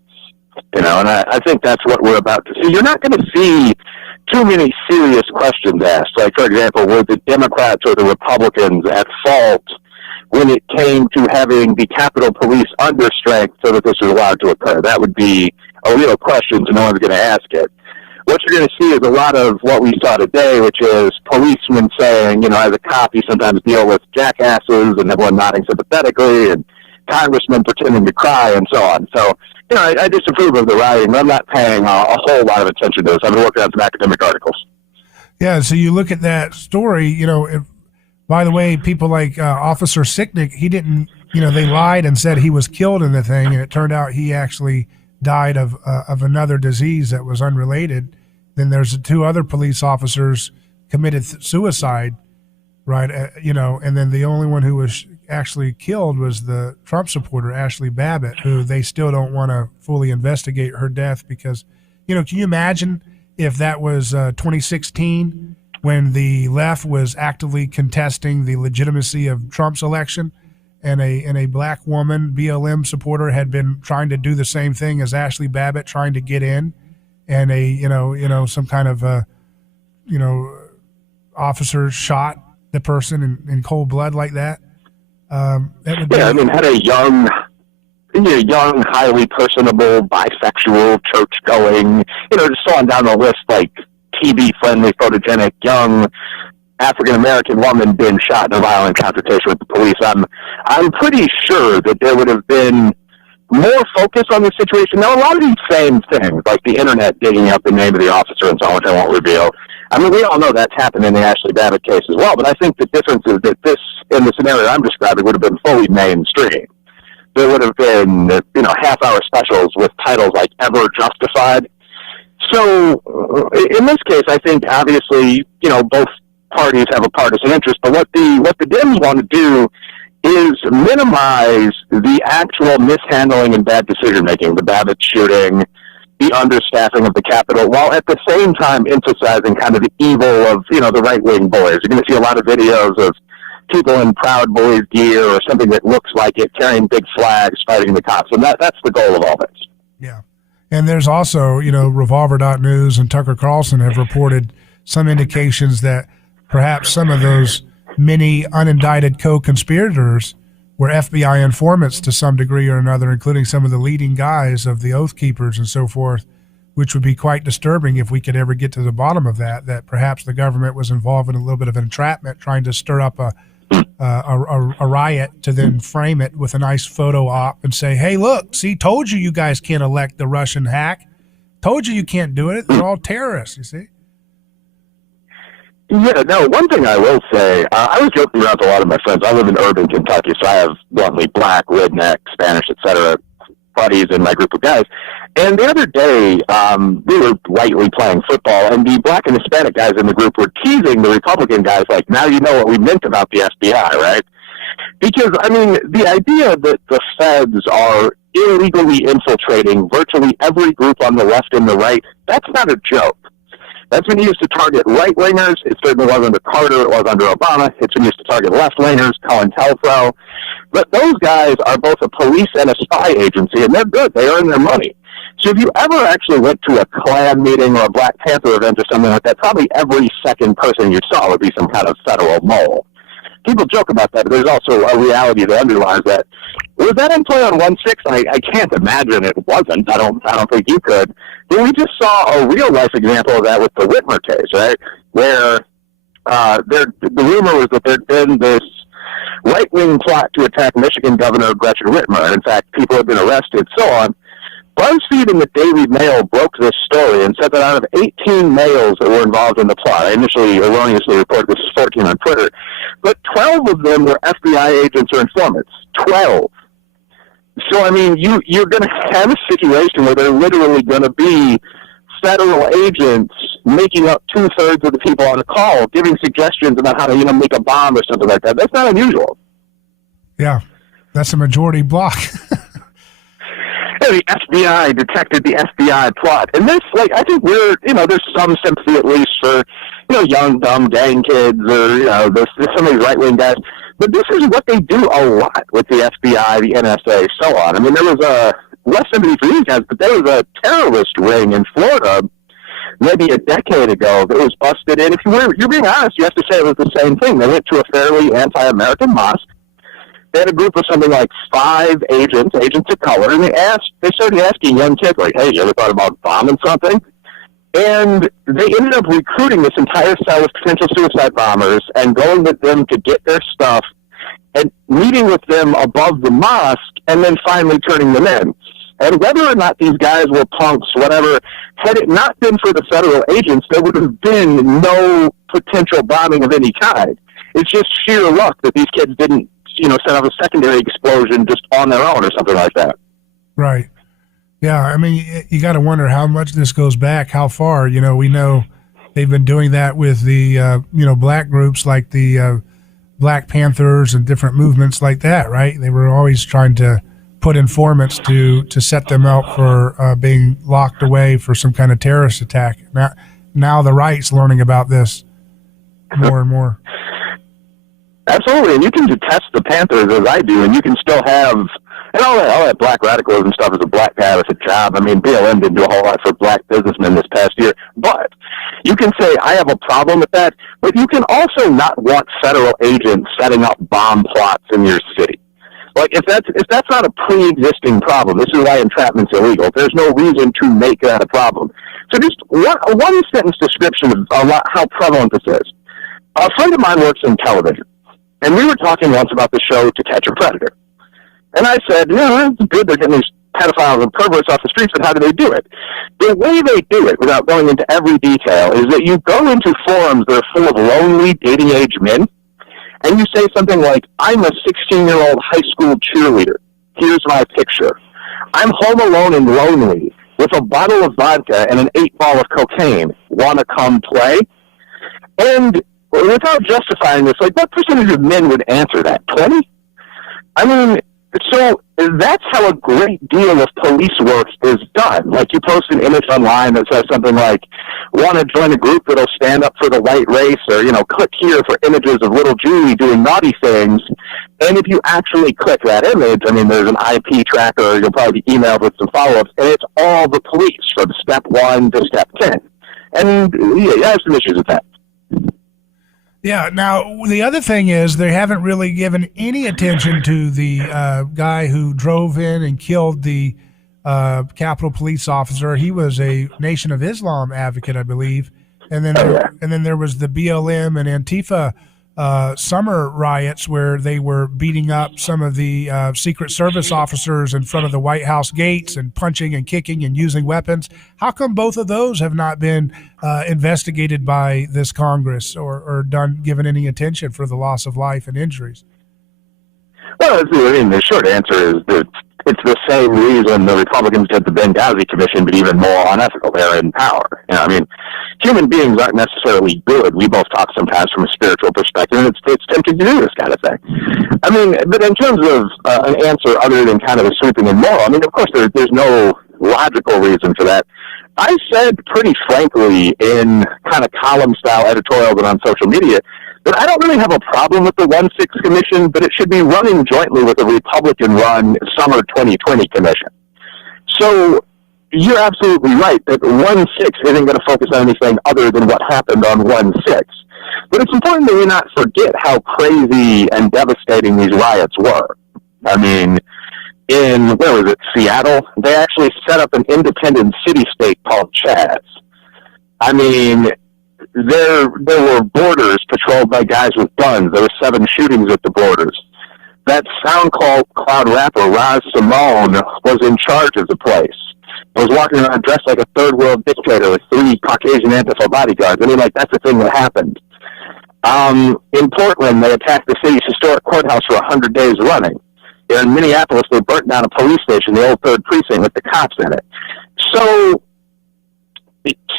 And I think that's what we're about to see. You're not going to see too many serious questions asked. Like, for example, were the Democrats or the Republicans at fault when it came to having the Capitol Police under strength so that this was allowed to occur? That would be a real question, so no one's going to ask it. What you're going to see is a lot of what we saw today, which is policemen saying, as a cop, you sometimes deal with jackasses, and everyone nodding sympathetically, and congressmen pretending to cry, and so on. So, I disapprove of the rioting, but I'm not paying a whole lot of attention to this. I've been working on some academic articles. Yeah, so you look at that story, by the way, people like Officer Sicknick, he didn't, they lied and said he was killed in the thing, and it turned out he actually died of another disease that was unrelated. Then there's 2 other police officers committed suicide, right? And then the only one who was actually killed was the Trump supporter, Ashley Babbitt, who they still don't want to fully investigate her death because, can you imagine if that was 2016 when the left was actively contesting the legitimacy of Trump's election, and a black woman, BLM supporter, had been trying to do the same thing as Ashley Babbitt, trying to get in, and some kind of officer shot the person in cold blood like that. Had a young young, highly personable, bisexual, church-going, just on down the list, like TV-friendly, photogenic, young African-American woman being shot in a violent confrontation with the police. I'm pretty sure that there would have been more focus on the situation. Now, a lot of these same things, like the internet digging up the name of the officer and so on, which I won't reveal. I mean, we all know that's happened in the Ashley Babbitt case as well, but I think the difference is that this, in the scenario I'm describing, would have been fully mainstream. There would have been, half-hour specials with titles like Ever Justified. So, in this case, I think, obviously, both parties have a partisan interest, but what the Dems want to do is minimize the actual mishandling and bad decision-making, the Babbitt shooting, the understaffing of the Capitol, while at the same time emphasizing kind of the evil of, the right-wing bullies. You're going to see a lot of videos of people in Proud Boys gear or something that looks like it, carrying big flags, fighting the cops, and that's the goal of all this. Yeah. And there's also, Revolver.News and Tucker Carlson have reported some indications that perhaps some of those many unindicted co-conspirators were FBI informants to some degree or another, including some of the leading guys of the Oath Keepers and so forth, which would be quite disturbing if we could ever get to the bottom of that perhaps the government was involved in a little bit of entrapment, trying to stir up a riot to then frame it with a nice photo op and say, hey, look, see, told you guys can't elect the Russian hack. Told you can't do it. They're all terrorists, you see. Yeah, no, one thing I will say, I was joking around with a lot of my friends. I live in urban Kentucky, so I have bluntly black, redneck, Spanish, etc. buddies in my group of guys. And the other day, we were lightly playing football, and the black and Hispanic guys in the group were teasing the Republican guys, like, now you know what we meant about the FBI, right? Because, I mean, the idea that the feds are illegally infiltrating virtually every group on the left and the right, that's not a joke. That's been used to target right-wingers. It certainly was under Carter. It was under Obama. It's been used to target left-wingers, COINTELPRO. But those guys are both a police and a spy agency, and they're good. They earn their money. So if you ever actually went to a Klan meeting or a Black Panther event or something like that, probably every second person you saw would be some kind of federal mole. People joke about that, but there's also a reality that underlies that. Was that in play on 1-6? I can't imagine it wasn't. I don't think you could. But we just saw a real-life example of that with the Whitmer case, right? Where the rumor was that there'd been this right-wing plot to attack Michigan Governor Gretchen Whitmer. In fact, people had been arrested, so on. BuzzFeed and the Daily Mail broke this story and said that out of 18 males that were involved in the plot, I initially erroneously reported this is 14 on Twitter, but 12 of them were FBI agents or informants. 12. So, I mean, you're going to have a situation where they're literally going to be federal agents making up 2/3 of the people on a call, giving suggestions about how to, make a bomb or something like that. That's not unusual. Yeah, that's a majority block. The FBI detected the FBI plot. And this, I think there's some sympathy at least for, young, dumb gang kids or, there's some of these right-wing guys. But this is what they do a lot with the FBI, the NSA, so on. I mean, there was less sympathy for these guys, but there was a terrorist ring in Florida maybe a decade ago that was busted in. If you're being honest, you have to say it was the same thing. They went to a fairly anti-American mosque. They had a group of something like 5 agents of color, and they started asking young kids, like, hey, you ever thought about bombing something? And they ended up recruiting this entire cell of potential suicide bombers and going with them to get their stuff and meeting with them above the mosque and then finally turning them in. And whether or not these guys were punks, whatever, had it not been for the federal agents, there would have been no potential bombing of any kind. It's just sheer luck that these kids didn't set off a secondary explosion just on their own or something like that. Right. Yeah, I mean, you got to wonder how much this goes back, how far. We know they've been doing that with the, black groups like the Black Panthers and different movements like that, right? They were always trying to put informants to set them out for being locked away for some kind of terrorist attack. Now the right's learning about this more and more. Absolutely, and you can detest the Panthers as I do, and you can still have, and all that black radicalism stuff is a black guy with a job. I mean, BLM didn't do a whole lot for black businessmen this past year, but you can say, I have a problem with that, but you can also not want federal agents setting up bomb plots in your city. Like, if that's not a pre-existing problem, this is why entrapment's illegal. There's no reason to make that a problem. So just one sentence description of how prevalent this is. A friend of mine works in television, and we were talking once about the show To Catch a Predator. And I said, it's good they're getting these pedophiles and perverts off the streets, but how do they do it? The way they do it, without going into every detail, is that you go into forums that are full of lonely dating-age men, and you say something like, I'm a 16-year-old high school cheerleader. Here's my picture. I'm home alone and lonely with a bottle of vodka and an 8-ball of cocaine. Want to come play? And without justifying this, like, what percentage of men would answer that? 20? I mean, so that's how a great deal of police work is done. Like, you post an image online that says something like, want to join a group that'll stand up for the white race, or, click here for images of little Julie doing naughty things. And if you actually click that image, I mean, there's an IP tracker, you'll probably be emailed with some follow-ups, and it's all the police from step 1 to step 10. And I have some issues with that. Yeah. Now, the other thing is they haven't really given any attention to the guy who drove in and killed the Capitol Police officer. He was a Nation of Islam advocate, I believe. And then there was the BLM and Antifa summer riots where they were beating up some of the Secret Service officers in front of the White House gates and punching and kicking and using weapons. How come both of those have not been investigated by this Congress or given any attention for the loss of life and injuries? Well, the short answer is that it's the same reason the Republicans did the Benghazi Commission, but even more unethical. They're in power. Human beings aren't necessarily good. We both talk sometimes from a spiritual perspective, and it's tempting to do this kind of thing. I mean, but in terms of an answer other than kind of a sweeping and moral, I mean, of course, there's no logical reason for that. I said pretty frankly in kind of column-style editorials and on social media that I don't really have a problem with the 1-6 commission, but it should be running jointly with a Republican-run summer 2020 commission. So you're absolutely right that 1-6 isn't going to focus on anything other than what happened on 1-6. But it's important that we not forget how crazy and devastating these riots were. I mean, in, Seattle, they actually set up an independent city-state called Chaz. I mean, there were borders patrolled by guys with guns. There were 7 shootings at the borders. That SoundCloud rapper, Raz Simone, was in charge of the place. He was walking around dressed like a third world dictator with 3 Caucasian Antifa bodyguards. I mean, that's the thing that happened. In Portland, they attacked the city's historic courthouse for 100 days running. In Minneapolis, they burnt down a police station, the old 3rd Precinct, with the cops in it. So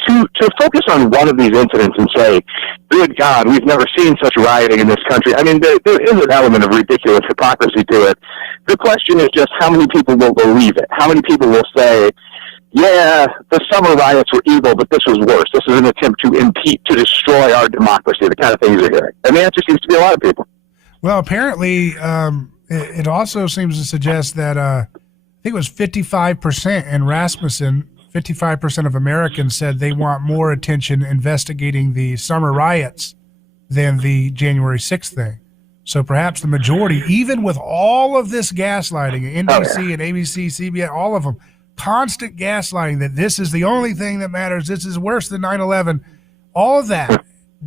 to focus on one of these incidents and say, good God, we've never seen such rioting in this country, I mean, there is an element of ridiculous hypocrisy to it. The question is just how many people will believe it? How many people will say, yeah, the summer riots were evil, but this was worse. This is an attempt to destroy our democracy, the kind of things you're hearing. And the answer seems to be a lot of people. Well, apparently, it also seems to suggest that I think it was 55% in Rasmussen, 55% of Americans said they want more attention investigating the summer riots than the January 6th thing. So perhaps the majority, even with all of this gaslighting, NBC and ABC, CBS, all of them, constant gaslighting that this is the only thing that matters, this is worse than 9/11, all of that,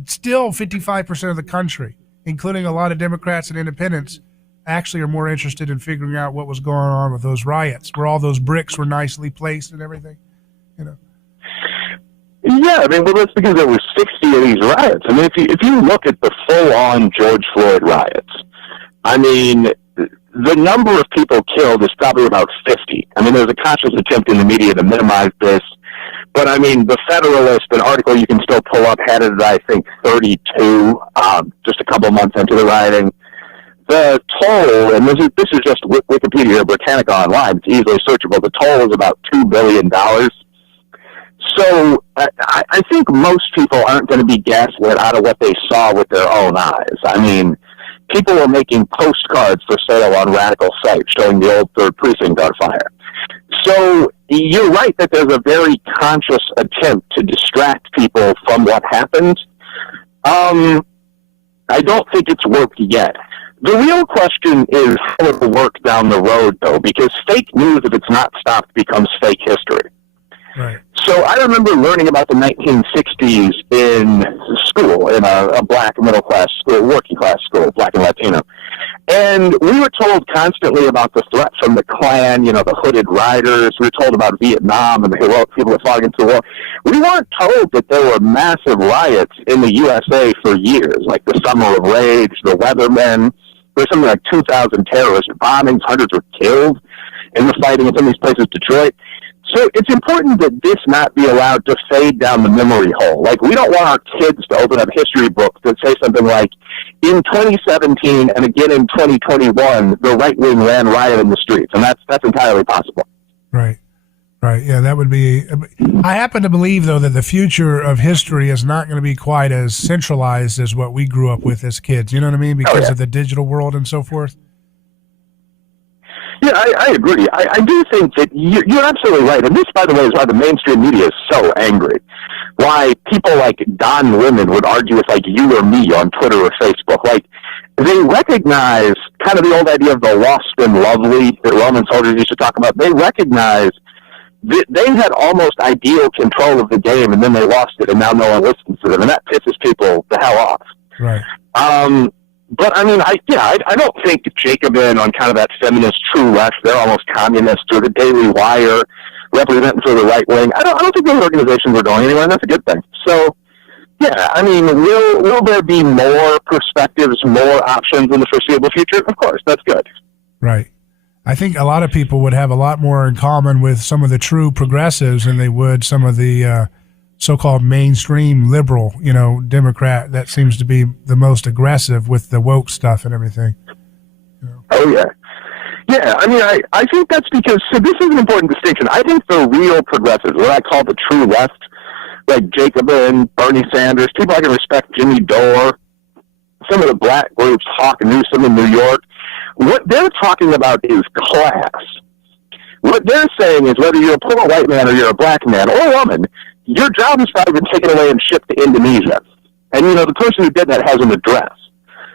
still 55% of the country, including a lot of Democrats and independents, actually are more interested in figuring out what was going on with those riots, where all those bricks were nicely placed and everything. Yeah, I mean, well, that's because there were 60 of these riots. I mean, if you look at the full-on George Floyd riots, I mean, the number of people killed is probably about 50. I mean, there's a conscious attempt in the media to minimize this. But, I mean, the Federalist, an article you can still pull up, had it at, I think, 32, just a couple months into the rioting. The toll, and this is just Wikipedia or Britannica Online, it's easily searchable, the toll is about $2 billion. So I think most people aren't going to be gaslit out of what they saw with their own eyes. I mean, people were making postcards for sale on radical sites showing the old 3rd Precinct on fire. So you're right that there's a very conscious attempt to distract people from what happened. I don't think it's worked yet. The real question is how it will work down the road, though, because fake news, if it's not stopped, becomes fake history. Right. So I remember learning about the 1960s in school, in a black middle-class school, working-class school, black and Latino. And we were told constantly about the threat from the Klan, you know, the hooded riders. We were told about Vietnam and the heroic people that fought against the war. We weren't told that there were massive riots in the USA for years, like the Summer of Rage, the Weathermen. There's something like 2,000 terrorist bombings. Hundreds were killed in the fighting in some of these places, Detroit. So it's important that this not be allowed to fade down the memory hole. Like, we don't want our kids to open up history books that say something like, in 2017 and again in 2021, the right wing ran riot in the streets. And that's entirely possible. Right. Right. Yeah, that would be. I happen to believe, though, that the future of history is not going to be quite as centralized as what we grew up with as kids. You know what I mean? Because of the digital world and so forth. Yeah, I agree. I do think that you're absolutely right. And this, by the way, is why the mainstream media is so angry. Why people like Don Lemon would argue with, like, you or me on Twitter or Facebook. Like, they recognize kind of the old idea of the lost and lovely that Roman soldiers used to talk about. They recognize that they had almost ideal control of the game, and then they lost it, and now no one listens to them. And that pisses people the hell off. Right. But I mean, I don't think Jacobin on kind of that feminist true left, they're almost communist, or the Daily Wire representing for the right wing. I don't think those organizations are going anywhere, and that's a good thing. So, yeah, I mean, will there be more perspectives, more options in the foreseeable future? Of course, that's good. Right. I think a lot of people would have a lot more in common with some of the true progressives than they would some of the so-called mainstream liberal, you know, Democrat that seems to be the most aggressive with the woke stuff and everything. You know. Oh, yeah. Yeah, I mean, I think that's because, so this is an important distinction. I think the real progressives, what I call the true left, like Jacobin, Bernie Sanders, people I can respect, Jimmy Dore, some of the black groups, Hawk Newsom in New York, what they're talking about is class. What they're saying is whether you're a poor white man or you're a black man or a woman, your job has probably been taken away and shipped to Indonesia. And, you know, the person who did that has an address.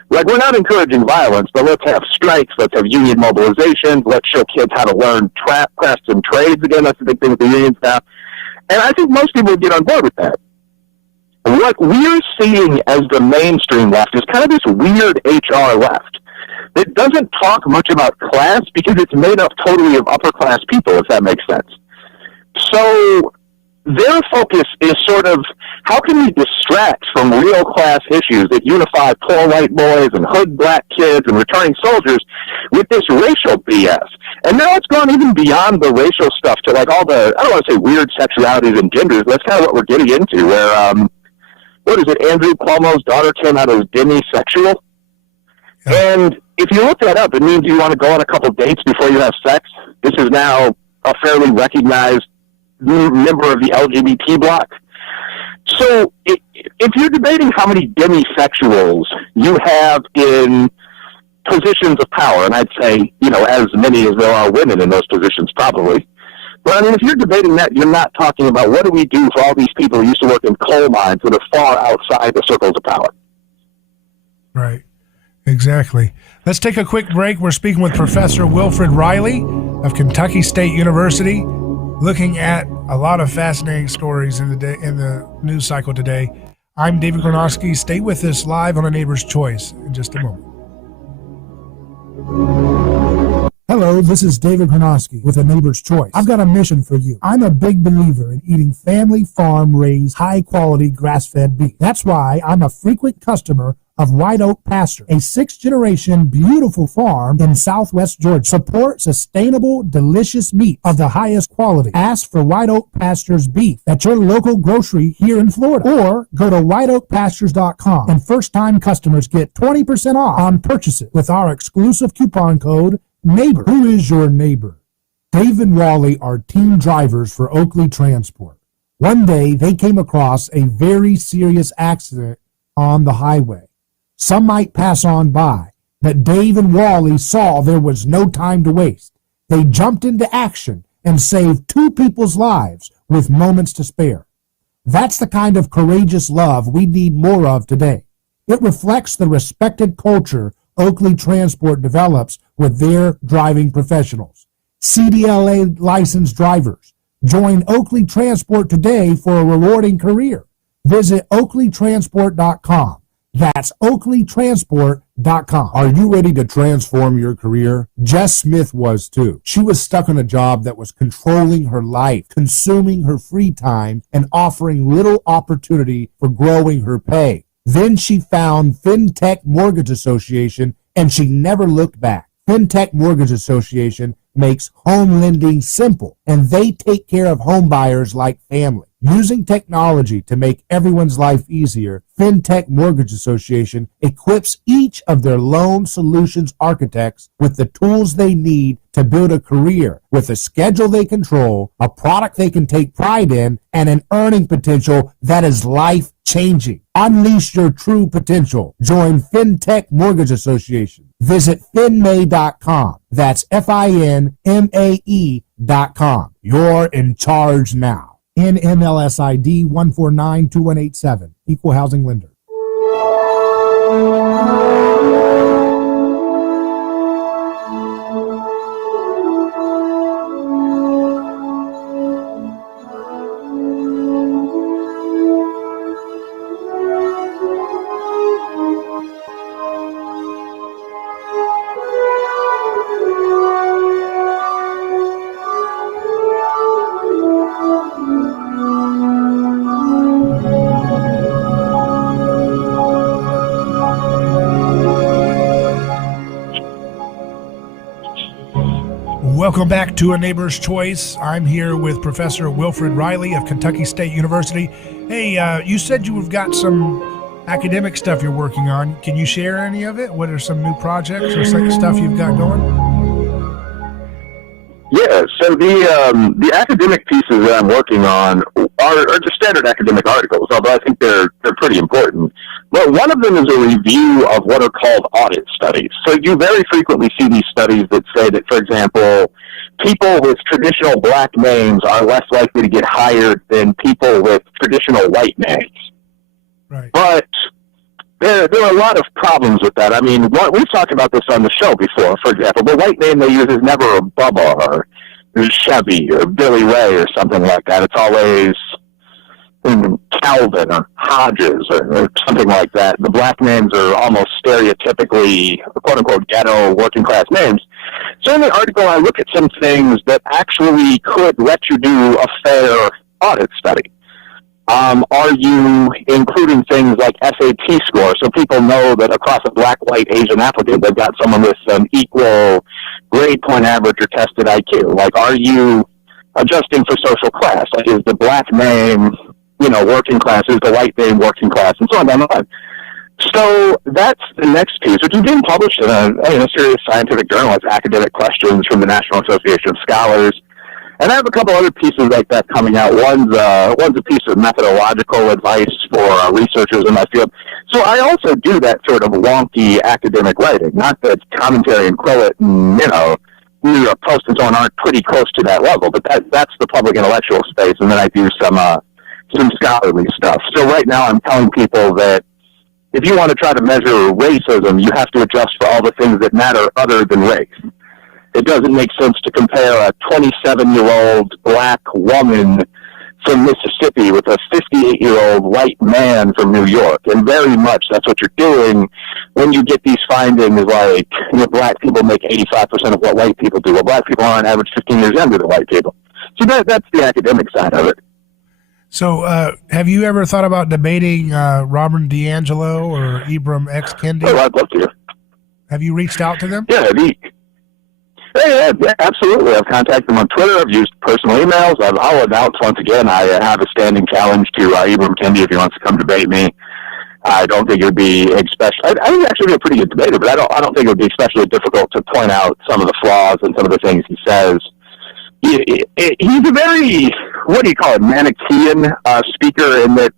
Like, we're not encouraging violence, but let's have strikes, let's have union mobilizations, let's show kids how to learn crafts and trades again. That's the big thing with the union staff. And I think most people would get on board with that. What we're seeing as the mainstream left is kind of this weird HR left. It doesn't talk much about class because it's made up totally of upper-class people, if that makes sense. So their focus is sort of, how can we distract from real class issues that unify poor white boys and hood black kids and returning soldiers with this racial BS? And now it's gone even beyond the racial stuff to, like, all the, I don't want to say weird sexualities and genders, but that's kind of what we're getting into, where, what is it, Andrew Cuomo's daughter came out as demisexual? And if you look that up, it means you want to go on a couple dates before you have sex. This is now a fairly recognized member of the LGBT bloc. So if you're debating how many demisexuals you have in positions of power, and I'd say, you know, as many as there are women in those positions, probably. But I mean, if you're debating that, you're not talking about what do we do for all these people who used to work in coal mines that are far outside the circles of power. Right. Exactly. Let's take a quick break. We're speaking with Professor Wilfred Reilly of Kentucky State University, looking at a lot of fascinating stories in the news cycle today. I'm David Kornowski. Stay with us live on A Neighbor's Choice in just a moment. Hello, this is David Kornowski with A Neighbor's Choice. I've got a mission for you. I'm a big believer in eating family farm-raised, high-quality, grass-fed beef. That's why I'm a frequent customer of White Oak Pasture, a sixth-generation beautiful farm in southwest Georgia. Support sustainable, delicious meat of the highest quality. Ask for White Oak Pasture's beef at your local grocery here in Florida, or go to whiteoakpastures.com, and first-time customers get 20% off on purchases with our exclusive coupon code NEIGHBOR. Who is your neighbor? Dave and Wally are team drivers for Oakley Transport. One day, they came across a very serious accident on the highway. Some might pass on by, but Dave and Wally saw there was no time to waste. They jumped into action and saved 2 people's lives with moments to spare. That's the kind of courageous love we need more of today. It reflects the respected culture Oakley Transport develops with their driving professionals. CDLA licensed drivers. Join Oakley Transport today for a rewarding career. Visit oakleytransport.com. That's oakleytransport.com. Are you ready to transform your career? Jess Smith was too. She was stuck in a job that was controlling her life, consuming her free time, and offering little opportunity for growing her pay. Then she found FinTech Mortgage Association, and she never looked back. FinTech Mortgage Association makes home lending simple, and they take care of home buyers like family. Using technology to make everyone's life easier, FinTech Mortgage Association equips each of their loan solutions architects with the tools they need to build a career with a schedule they control, a product they can take pride in, and an earning potential that is life-changing. Unleash your true potential. Join FinTech Mortgage Association. Visit finmay.com. That's FINMAE.com. You're in charge now. NMLS ID 1492187. Equal housing lender. Welcome back to A Neighbor's Choice. I'm here with Professor Wilfred Reilly of Kentucky State University. Hey, you said you've got some academic stuff you're working on. Can you share any of it? What are some new projects or stuff you've got going? Yeah, so the academic pieces that I'm working on are just standard academic articles, although I think they're pretty important. But one of them is a review of what are called audit studies. So you very frequently see these studies that say that, for example, people with traditional black names are less likely to get hired than people with traditional white names. Right. But there are a lot of problems with that. I mean, we've talked about this on the show before. For example, the white name they use is never a Bubba or Chevy or Billy Ray or something like that. It's always Calvin or Hodges or something like that. The black names are almost stereotypically, quote-unquote, ghetto working-class names. So in the article, I look at some things that actually could let you do a fair audit study. Are you including things like SAT score so people know that across a black, white, Asian applicant, they've got someone with an equal grade point average or tested IQ? Like, are you adjusting for social class? Like, is the black name, working class? Is the white name working class? And so on down the line. So that's the next piece, which is being published in a serious scientific journal. It's Academic Questions from the National Association of Scholars. And I have a couple other pieces like that coming out. One's a piece of methodological advice for researchers in my field. So I also do that sort of wonky academic writing. Not that Commentary and Quillette and, New York Post and so on aren't pretty close to that level, but that's the public intellectual space. And then I do some scholarly stuff. So right now I'm telling people that if you want to try to measure racism, you have to adjust for all the things that matter other than race. It doesn't make sense to compare a 27-year-old black woman from Mississippi with a 58-year-old white man from New York. And very much that's what you're doing when you get these findings like, black people make 85% of what white people do. Well, black people are on average 15 years younger than white people. So that's the academic side of it. So have you ever thought about debating Robert DiAngelo or Ibram X. Kendi? Oh, I'd love to. Have you reached out to them? Yeah, yeah, absolutely. I've contacted them on Twitter. I've used personal emails. I'll announce once again I have a standing challenge to Ibram Kendi if he wants to come debate me. I don't think it would be especially. I think actually be a pretty good debater, but I don't think it would be especially difficult to point out some of the flaws and some of the things he says. He's a very, Manichean speaker in that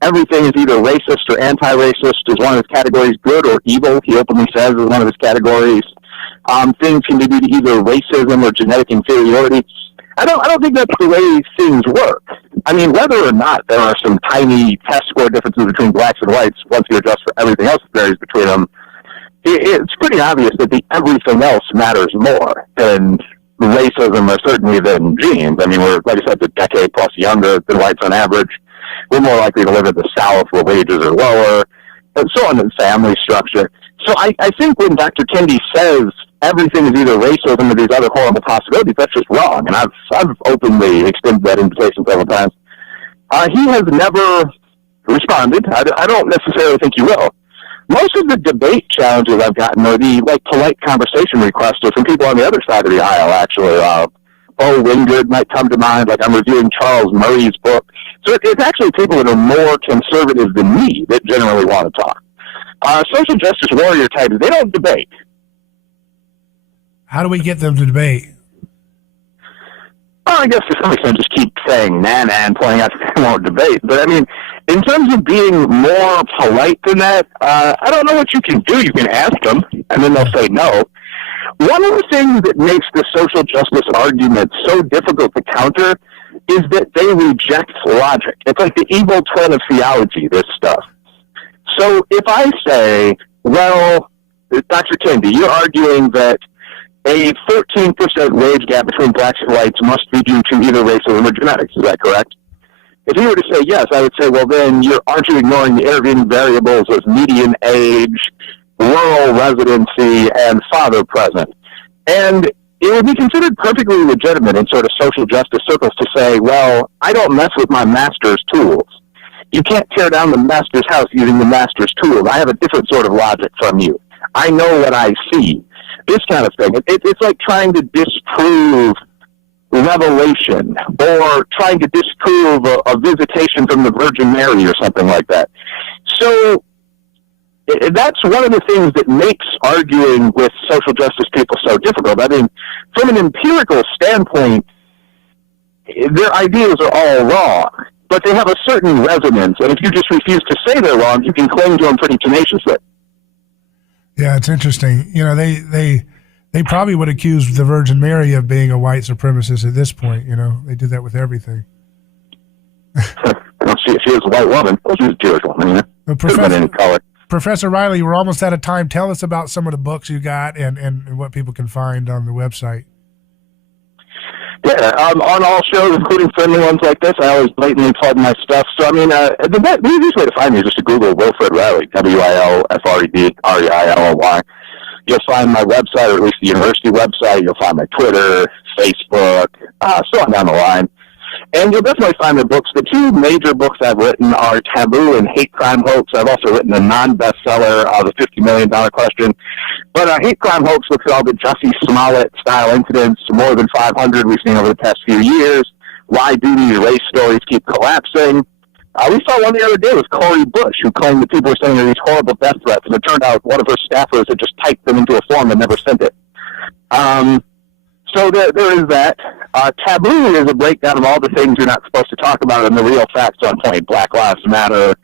everything is either racist or anti-racist. Is one of his categories good or evil? He openly says is one of his categories. Things can be due to either racism or genetic inferiority. I don't think that's the way things work. I mean, whether or not there are some tiny test score differences between blacks and whites, once you adjust for everything else that varies between them, it's pretty obvious that the everything else matters more than racism, or certainly than genes. I mean, we're, like I said, a decade plus younger than whites on average. We're more likely to live in the South where wages are lower, and so on in family structure. So I think when Dr. Kendi says everything is either racism or these other horrible possibilities, that's just wrong. And I've openly extended that invitation several times. He has never responded. I don't necessarily think he will. Most of the debate challenges I've gotten are the polite conversation requests are from people on the other side of the aisle, actually. Bo Wingard might come to mind. I'm reviewing Charles Murray's book. So it's actually people that are more conservative than me that generally want to talk. Social justice warrior types, they don't debate. How do we get them to debate? Well, I guess to some extent just keep saying nah and pointing out that they won't debate. But I mean, in terms of being more polite than that, I don't know what you can do. You can ask them, and then they'll say no. One of the things that makes the social justice argument so difficult to counter is that they reject logic. It's like the evil twin of theology, this stuff. So if I say, well, Dr. Kendi, you're arguing that a 13% wage gap between blacks and whites must be due to either racism or genetics. Is that correct? If you were to say yes, I would say, well, then aren't you ignoring the intervening variables of median age, rural residency, and father present? And it would be considered perfectly legitimate in sort of social justice circles to say, well, I don't mess with my master's tools. You can't tear down the master's house using the master's tools. I have a different sort of logic from you. I know what I see. This kind of thing. It's like trying to disprove revelation or trying to disprove a visitation from the Virgin Mary or something like that. So that's one of the things that makes arguing with social justice people so difficult. I mean, from an empirical standpoint, their ideas are all wrong, but they have a certain resonance, and if you just refuse to say they're wrong, you can cling to them pretty tenaciously. Yeah, it's interesting. You know, they probably would accuse the Virgin Mary of being a white supremacist at this point. You know, they do that with everything. Well, she is a white woman. Well, she's a Jewish woman, you know. Could have been any color. Professor Reilly, we're almost out of time. Tell us about some of the books you got and what people can find on the website. Yeah, on all shows, including friendly ones like this, I always blatantly plug my stuff. So, I mean, the easiest way to find me is just to Google Wilfred Reilly, Wilfred Reilly. You'll find my website, or at least the university website. You'll find my Twitter, Facebook, so on down the line. And you'll definitely find the books. The two major books I've written are Taboo and Hate Crime Hoax. I've also written a non-bestseller, The $50 Million Question. But Hate Crime Hoax looks at all the Jussie Smollett-style incidents, more than 500 we've seen over the past few years. Why do these race stories keep collapsing? We saw one the other day with Cori Bush, who claimed that people were sending her these horrible death threats, and it turned out one of her staffers had just typed them into a form and never sent it. So there is that. Taboo is a breakdown of all the things you're not supposed to talk about and the real facts on point. Black Lives Matter,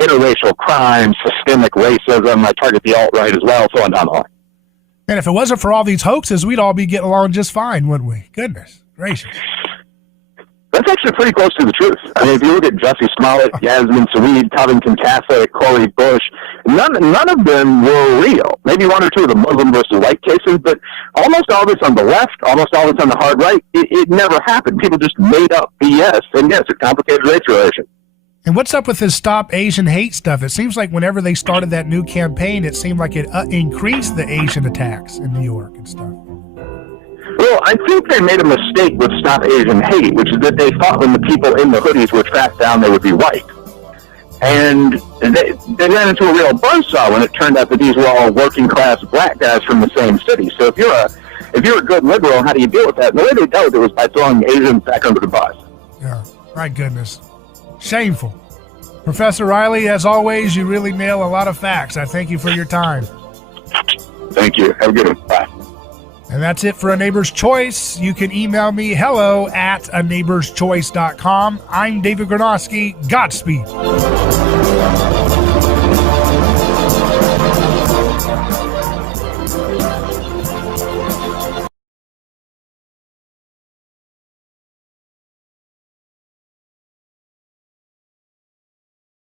interracial crime, systemic racism. I target the alt-right as well, so on down the line. And if it wasn't for all these hoaxes, we'd all be getting along just fine, wouldn't we? Goodness gracious. That's actually pretty close to the truth. I mean, if you look at Jussie Smollett, Yasmin Saweetie, Covington Catholic, Cori Bush, none of them were real. Maybe one or two of the Muslim versus white cases, but almost all this on the left, almost all this on the hard right, it never happened. People just made up BS, and yes, it complicated race relations. And what's up with this Stop Asian Hate stuff? It seems like whenever they started that new campaign, it seemed like it increased the Asian attacks in New York and stuff. Well, I think they made a mistake with Stop Asian Hate, which is that they thought when the people in the hoodies were tracked down, they would be white. And they ran into a real buzzsaw when it turned out that these were all working-class black guys from the same city. So if you're a good liberal, how do you deal with that? And the way they dealt with it was by throwing Asians back under the bus. Yeah, my goodness. Shameful. Professor Reilly, as always, you really nail a lot of facts. I thank you for your time. Thank you. Have a good one. Bye. And that's it for A Neighbor's Choice. You can email me hello@aneighborschoice.com. I'm David Gronowski. Godspeed.